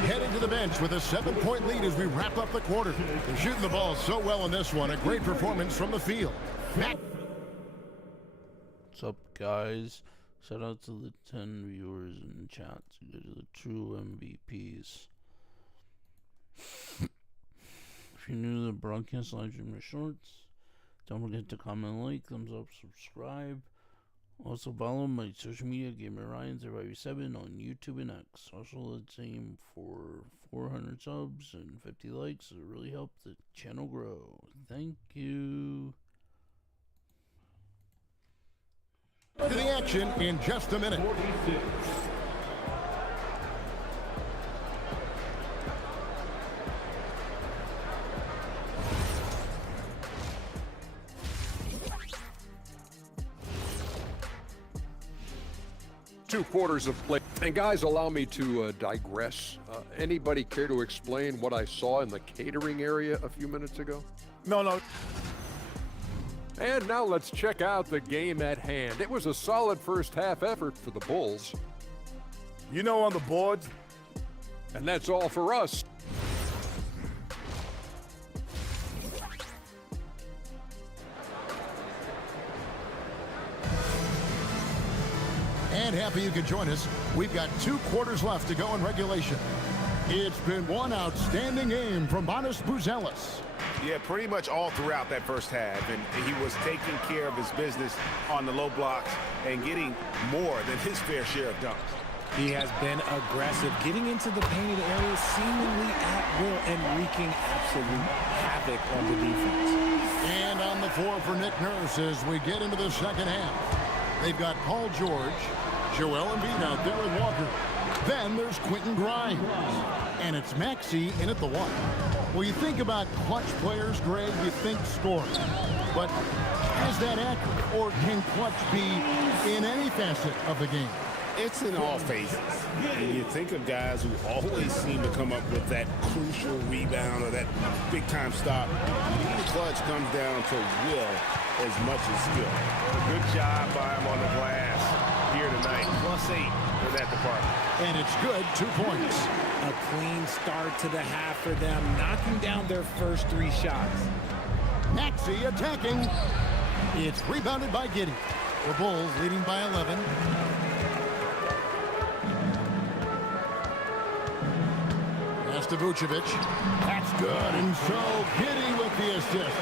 heading to the bench with a 7-point lead as we wrap up the quarter. They're shooting the ball so well in this one. A great performance from the field. What's up, guys? Shout out to the 10 viewers in the chat. You guys are the true MVPs. If you're new to the broadcast, live stream or shorts, don't forget to comment, like, thumbs up, subscribe. Also follow my social media, Gamer Ryan 057 on YouTube and X. Also, let's aim for 400 subs and 50 likes. It really help the channel grow. Thank you. To the action in just a minute. Two quarters of play. And guys, allow me to digress. Anybody care to explain what I saw in the catering area a few minutes ago? No. And now let's check out the game at hand. It was a solid first half effort for the Bulls. You know, on the boards. And that's all for us. And happy you could join us. We've got 2 quarters left to go in regulation. It's been one outstanding game from Manas Buzelis. Yeah, pretty much all throughout that first half. And he was taking care of his business on the low blocks and getting more than his fair share of dunks. He has been aggressive, getting into the painted areas seemingly at will and wreaking absolute havoc on the defense. And on the floor for Nick Nurse as we get into the second half. They've got Paul George, Joel Embiid out there with Walker. Then there's Quentin Grimes. And it's Maxey in at the 1. Well, you think about clutch players, Greg, you think scoring. But is that accurate? Or can clutch be in any facet of the game? It's in all phases. And you think of guys who always seem to come up with that crucial rebound or that big-time stop. Being clutch comes down to will as much as skill. A good job by him on the glass here tonight. +8 for that department. And it's good, 2 points. A clean start to the half for them, knocking down their first 3 shots. Maxey attacking. It's rebounded by Giddey. The Bulls leading by 11. Pass to Vucevic. That's good. And so Giddey with the assist.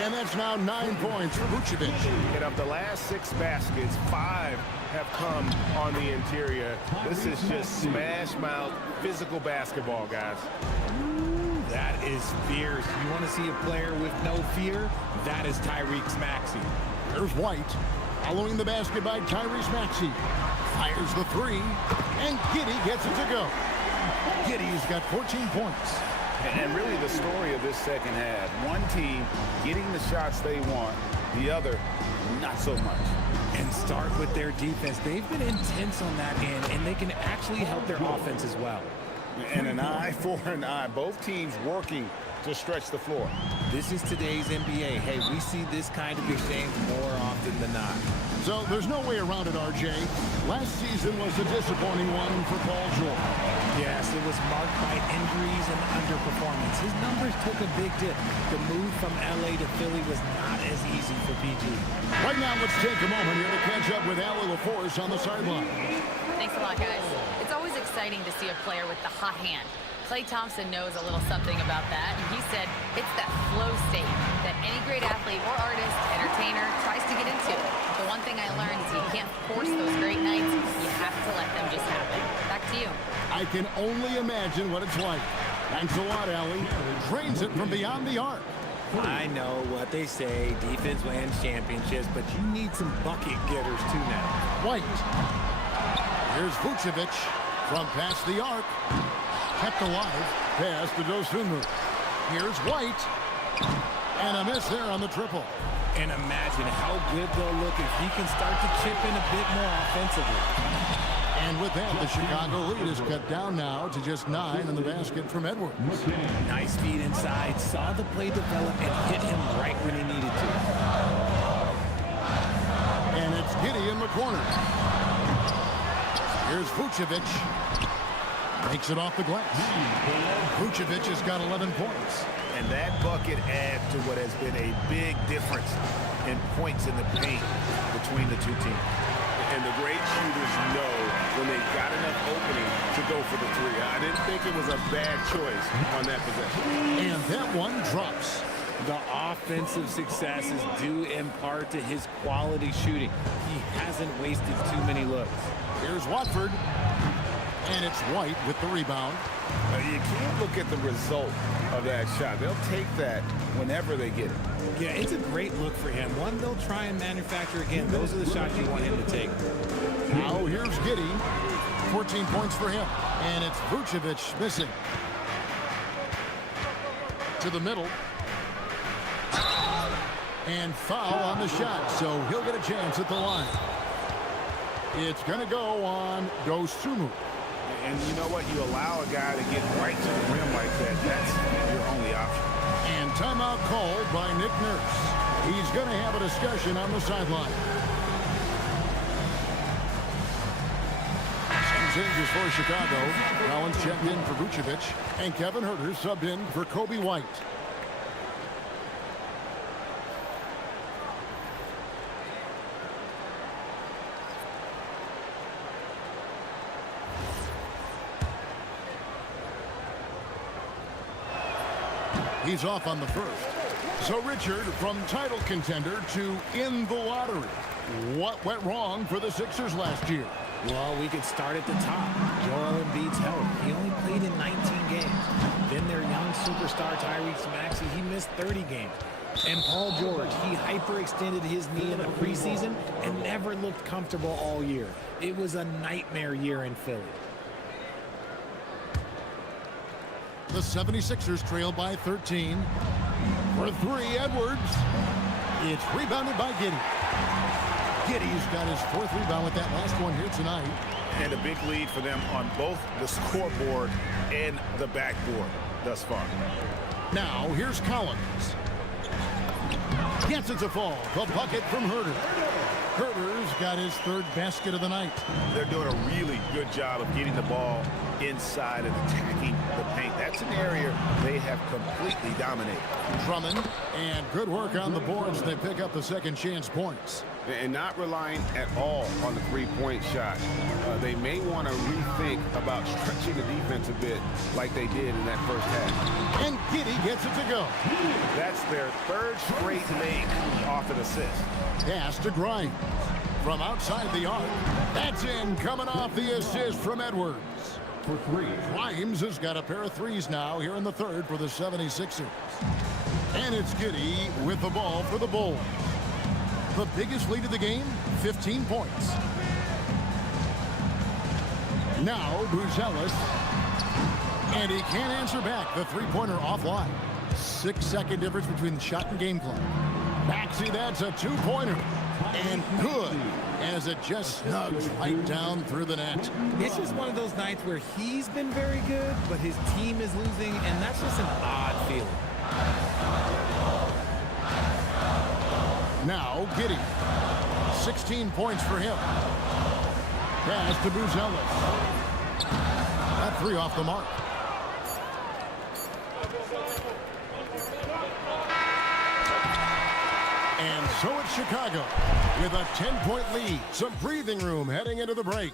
And that's now 9 points for Vucevic. And of the last 6 baskets, 5 have come on the interior. This is just smash mouth physical basketball, guys. That is fierce. You want to see a player with no fear? That is Tyrese Maxey. There's White. Following the basket by Tyrese Maxey. Fires the 3. And Giddey gets it to go. Giddey's got 14 points. And really the story of this second half, one team getting the shots they want, the other not so much. And start with their defense. They've been intense on that end, and they can actually help their offense as well. And an eye for an eye. Both teams working to stretch the floor. This is today's NBA. Hey, we see this kind of exchange more often than not. So there's no way around it, RJ. Last season was a disappointing one for Paul George. Yes, it was marked by injuries and underperformance. His numbers took a big dip. The move from LA to Philly was not as easy for PG. Right now, let's take a moment here to catch up with Allie LaForce on the sideline. Thanks a lot, guys. It's always exciting to see a player with the hot hand. Klay Thompson knows a little something about that, and he said it's that flow state that any great athlete or artist, entertainer, tries to get into. The one thing I learned is you can't force those great nights. You have to let them just happen. Back to you. I I can only imagine what it's like. Thanks a lot, Allie. Drains it from beyond the arc. I know what they say, defense wins championships, but you need some bucket getters too now. White. Here's Vucevic from past the arc. Kept alive. Pass to Dosunmu. Here's White. And a miss there on the triple. And imagine how good they'll look if he can start to chip in a bit more offensively. And with that, the Chicago lead is cut down now to just 9 in the basket from Edwards. Nice feed inside, saw the play develop, and hit him right when he needed to. And it's Giddey in the corner. Here's Vucevic. Makes it off the glass. Vucevic has got 11 points. And that bucket adds to what has been a big difference in points in the paint between the two teams. And the great shooters know when they've got enough opening to go for the three. I didn't think it was a bad choice on that possession. And that one drops. The offensive success is due in part to his quality shooting. He hasn't wasted too many looks. Here's Watford. And it's White with the rebound. You can't look at the result of that shot. They'll take that whenever they get it. Yeah, it's a great look for him. One they'll try and manufacture again. Those are the shots you want him to take. Now here's Giddey. 14 points for him. And it's Vucevic missing. To the middle. And foul on the shot, so he'll get a chance at the line. It's going to go on Dosunmu. And you know what? You allow a guy to get right to the rim like that. That's your only option. And timeout called by Nick Nurse. He's going to have a discussion on the sideline. Some changes for Chicago. Collins checked in for Vucevic. And Kevin Huerter subbed in for Kobe White. He's off on the first. So Richard, from title contender to in the lottery. What went wrong for the Sixers last year? Well, we could start at the top. Joel Embiid's health. He only played in 19 games. Then their young superstar Tyrese Maxey, he missed 30 games. And Paul George, he hyperextended his knee in the preseason and never looked comfortable all year. It was a nightmare year in Philly. The 76ers trail by 13. For three, Edwards. It's rebounded by Giddey. Giddey's got his fourth rebound with that last one here tonight. And a big lead for them on both the scoreboard and the backboard thus far. Now, here's Collins. Gets it to fall. The bucket from Huerter. Huerter's got his third basket of the night. They're doing a really good job of getting the ball inside and attacking the paint. That's an area they have completely dominated. Drummond, and good work on the boards. They pick up the second chance points. And not relying at all on the three-point shot. They may want to rethink about stretching the defense a bit like they did in that first half. And Giddey gets it to go. That's their third straight make off an assist. Pass to Grimes. From outside the arc. That's in, coming off the assist from Edwards. For three. Grimes has got a pair of threes now here in the third for the 76ers. And it's Giddey with the ball for the Bulls. The biggest lead of the game, 15 points. Now, Buzelis. And he can't answer back. The three-pointer offline. 6-second difference between the shot and game clock. Maxey, that's a two-pointer. And good, as it just snugs right down through the net. It's just one of those nights where he's been very good, but his team is losing, and that's just an odd feeling. Now, Giddey. 16 points for him. Pass to Buzelis. That three off the mark. And so it's Chicago with a 10-point lead. Some breathing room heading into the break.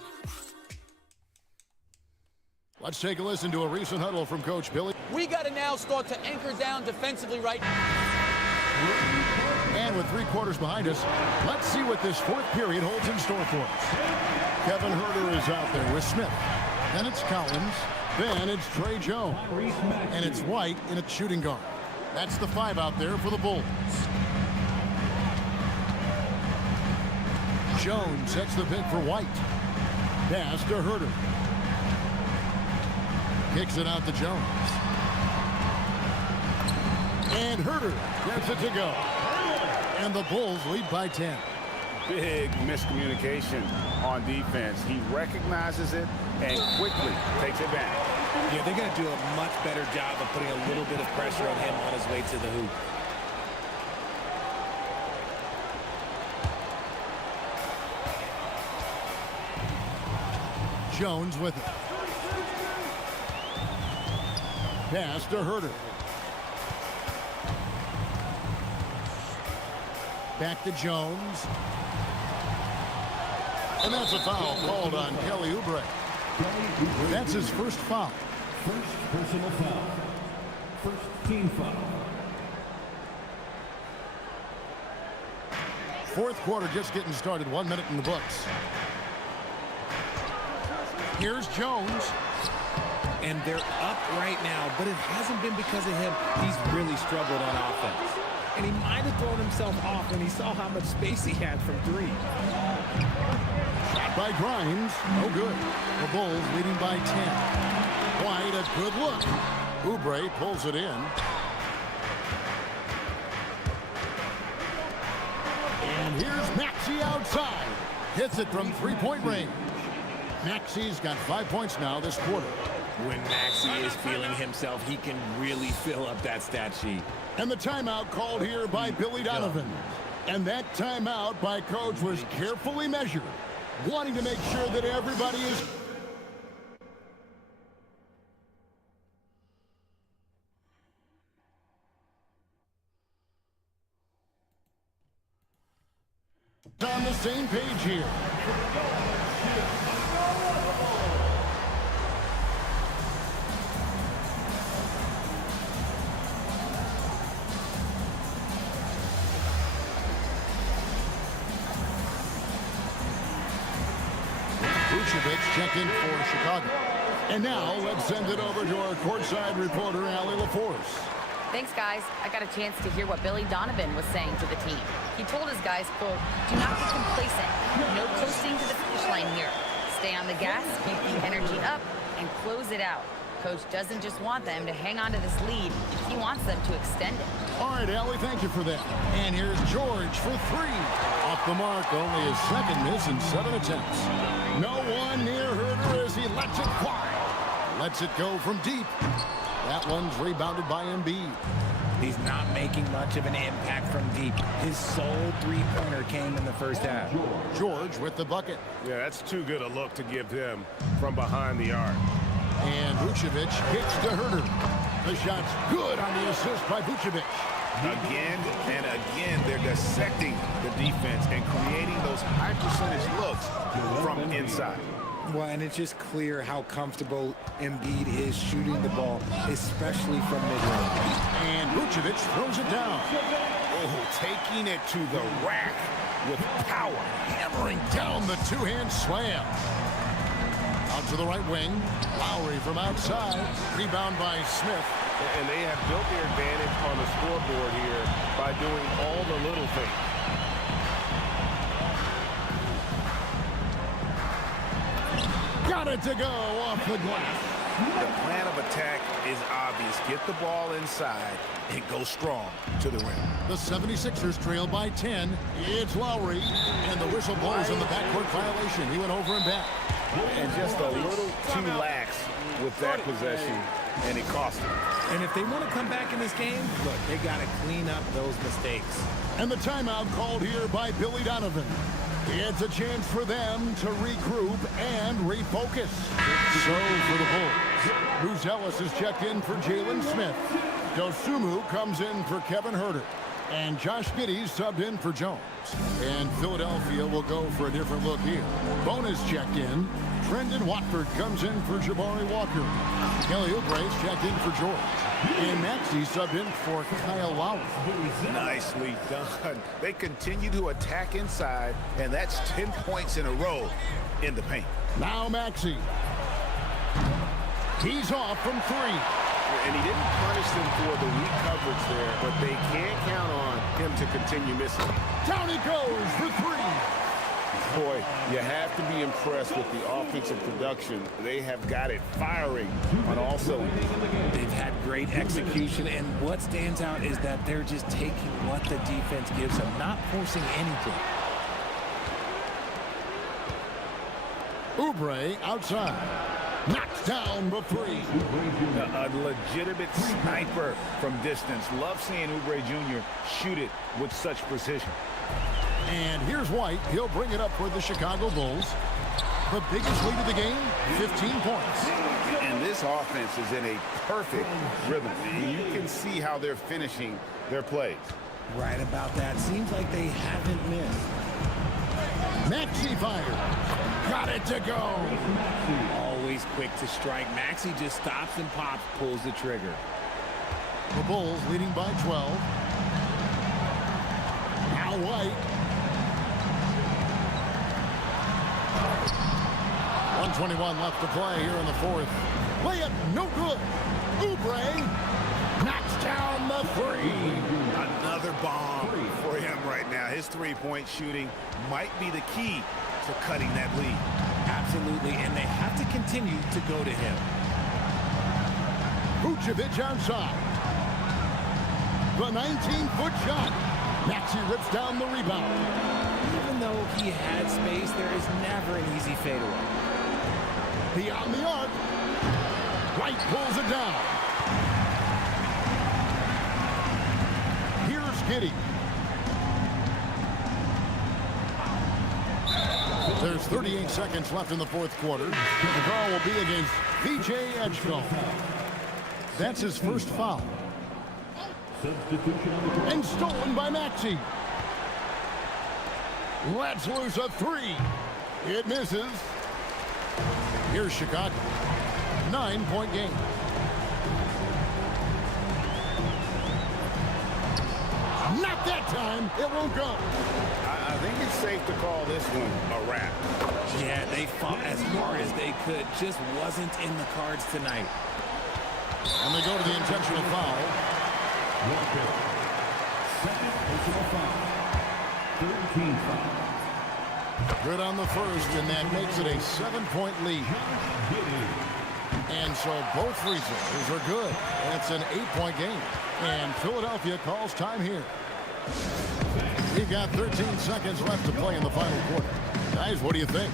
Let's take a listen to a recent huddle from Coach Billy. We got to now start to anchor down defensively right now. And with 3 quarters behind us, let's see what this fourth period holds in store for us. Kevin Huerter is out there with Smith. Then it's Collins. Then it's Trey Jones. And it's White in a shooting guard. That's the 5 out there for the Bulls. Jones sets the pick for White. Pass to Herter. Kicks it out to Jones. And Herter gets it to go. And the Bulls lead by 10. Big miscommunication on defense. He recognizes it and quickly takes it back. Yeah, they're going to do a much better job of putting a little bit of pressure on him on his way to the hoop. Jones with it. Pass to Herter. Back to Jones. And that's a foul called on Kelly Oubre. That's his first foul. First personal foul. First team foul. Fourth quarter just getting started. 1 minute in the books. Here's Jones. And they're up right now, but it hasn't been because of him. He's really struggled on offense. And he might have thrown himself off when he saw how much space he had from 3. Shot by Grimes. No good. The Bulls leading by 10. White, a good look. Oubre pulls it in. And here's Maxey outside. Hits it from 3-point range. Maxey's got 5 points now this quarter. When Maxey is feeling himself, he can really fill up that stat sheet. And the timeout called here by Billy Donovan. And that timeout by Coach was carefully measured, wanting to make sure that everybody is... on the same page here. Vucevic check in for Chicago. And now let's send it over to our courtside reporter, Allie LaForce. Thanks, guys. I got a chance to hear what Billy Donovan was saying to the team. He told his guys, quote, do not get complacent. No coasting to the finish line here. Stay on the gas, keep the energy up, and close it out. Coach doesn't just want them to hang on to this lead. He wants them to extend it. All right, Allie, thank you for that. And here's George for 3. Off the mark, only his second miss in 7 attempts. No one near Herter as he lets it fly. Lets it go from deep. That one's rebounded by Embiid. He's not making much of an impact from deep. His sole three-pointer came in the first half. George with the bucket. Yeah, that's too good a look to give him from behind the arc. And Vucevic hits to Herter. The shot's good on the assist by Vucevic. Again and again, they're dissecting the defense and creating those high percentage looks from inside. Well, and it's just clear how comfortable Embiid is shooting the ball, especially from mid-range. And Vucevic throws it down. Oh, taking it to the rack with power. Hammering down the two-hand slam. Out to the right wing. Lowry from outside. Rebound by Smith. And they have built their advantage on the scoreboard here by doing all the little things. Got it to go off the glass. The plan of attack is obvious. Get the ball inside and go strong to the rim. The 76ers trail by 10. It's Lowry. And the whistle blows on the backcourt violation. He went over and back. And just a little too lax with that possession, and it cost them. And if they want to come back in this game, look, they got to clean up those mistakes. And the timeout called here by Billy Donovan. It's a chance for them to regroup and refocus. So for the Bulls, Bruce Ellis is checked in for Jalen Smith. Dosunmu comes in for Kevin Herter. And Josh Giddey subbed in for Jones. And Philadelphia will go for a different look here. Bonus checked in. Trendon Watford comes in for Jabari Walker. Kelly Oubre's checked in for George. And Maxey subbed in for Kyle Lowry. Nicely done. They continue to attack inside, and that's 10 points in a row in the paint. Now Maxey. He's off from 3. And he didn't punish them for the weak coverage there, but they can't count on him to continue missing. Down he goes for 3. Boy, you have to be impressed with the offensive production. They have got it firing on all cylinders. They've had great execution, and what stands out is that they're just taking what the defense gives them, not forcing anything. Oubre outside. Knocks down the 3. A legitimate sniper from distance. Love seeing Oubre Jr. shoot it with such precision. And here's White. He'll bring it up for the Chicago Bulls. The biggest lead of the game, 15 points. And this offense is in a perfect rhythm. You can see how they're finishing their plays. Right about that. Seems like they haven't missed. Maxey fires. Got it to go. Always quick to strike. Maxey just stops and pops, pulls the trigger. The Bulls leading by 12. Now White. 1:21 left to play here in the 4th. Layup, no good. Oubre knocks down the 3. Another bomb for him right now. His three-point shooting might be the key to cutting that lead. Absolutely, and they have to continue to go to him. Vucevic outside. The 19-foot shot. Maxey rips down the rebound. Even though he had space, there is never an easy fadeaway. Beyond the arc. White pulls it down. Here's Giddey. There's 38 seconds left in the 4th quarter. The call will be against VJ Edgecombe. That's his first foul. And stolen by Maxey. Lets loose a 3. It misses. Here's Chicago. 9-point game. Not that time. It won't go. I think it's safe to call this one a wrap. Yeah, they fought as hard as they could. Just wasn't in the cards tonight. And they go to the intentional foul. Second personal foul. 13 foul. Good on the first, and that makes it a 7-point lead. And so both free throws are good. And it's an 8-point game. And Philadelphia calls time here. We've got 13 seconds left to play in the final quarter. Guys, what do you think?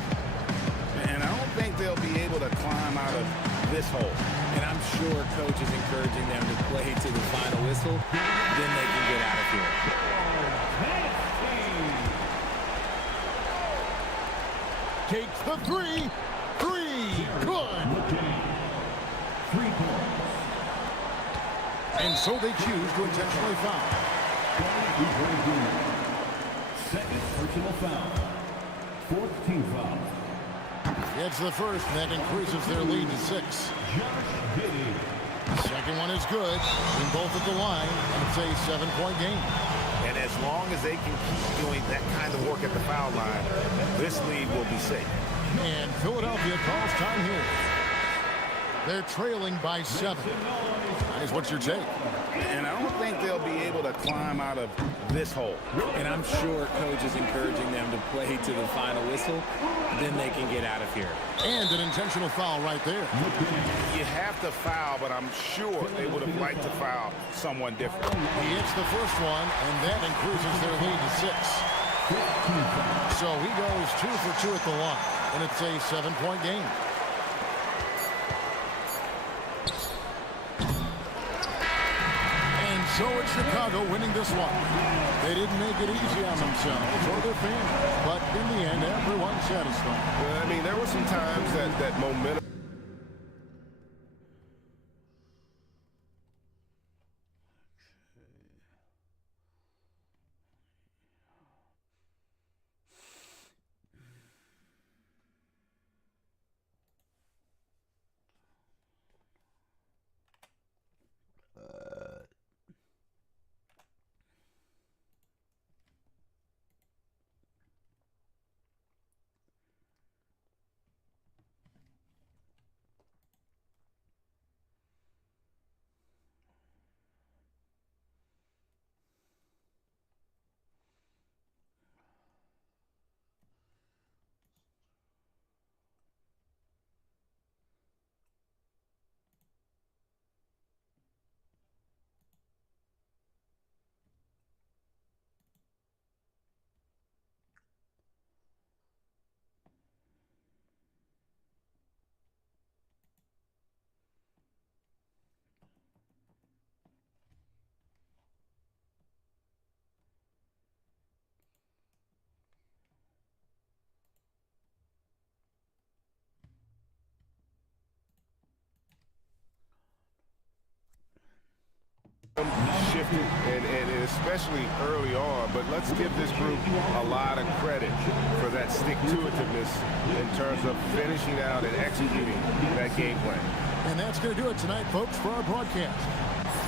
And I don't think they'll be able to climb out of this hole. And I'm sure coach is encouraging them to play to the final whistle. Then they can get out of here. Takes the 3. 3. Good. 3 points. And so they choose to intentionally foul. Second personal foul. 4th team foul. It's the first, and that increases their lead to 6. Second one is good. In both at the line, and it's a 7-point game. And as long as they can keep doing that kind of work at the foul line, this lead will be safe. And Philadelphia calls time here. They're trailing by 7. Guys, what's your take? And I don't think they'll be able to climb out of this hole. And I'm sure coach is encouraging them to play to the final whistle. Then they can get out of here. And an intentional foul right there. You have to foul, but I'm sure they would have liked to foul someone different. He hits the first one, and that increases their lead to 6. So he goes 2 for 2 at the line, and it's a 7-point game. And so it's Chicago winning this one. They didn't make it easy on themselves or their fans, but in the end, everyone's satisfied. Well, I mean, there were some times that momentum. gifted, and especially early on, but let's give this group a lot of credit for that stick-to-itiveness in terms of finishing out and executing that game plan. And that's going to do it tonight, folks, for our broadcast.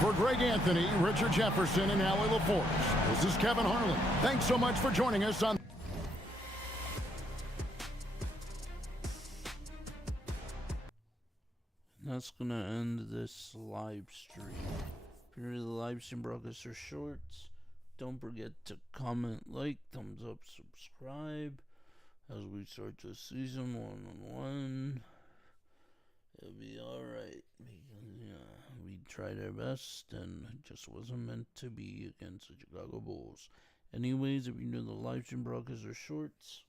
For Greg Anthony, Richard Jefferson, and Allie LaForce, this is Kevin Harlan. Thanks so much for joining us on That's gonna end this live stream. If you're into the live stream broadcasts or shorts, don't forget to comment, like, thumbs up, subscribe as we start the season 1-on-1. It'll be alright because we tried our best and it just wasn't meant to be against the Chicago Bulls. Anyways, if you're new to the live stream broadcasts or shorts,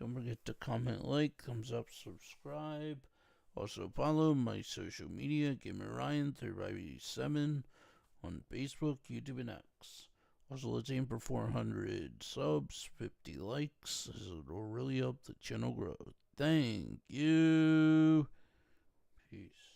don't forget to comment, like, thumbs up, subscribe. Also follow my social media, GamerRyan3587 on Facebook, YouTube, and X. Also, let's aim for 400 subs, 50 likes. This will really help the channel grow. Thank you. Peace.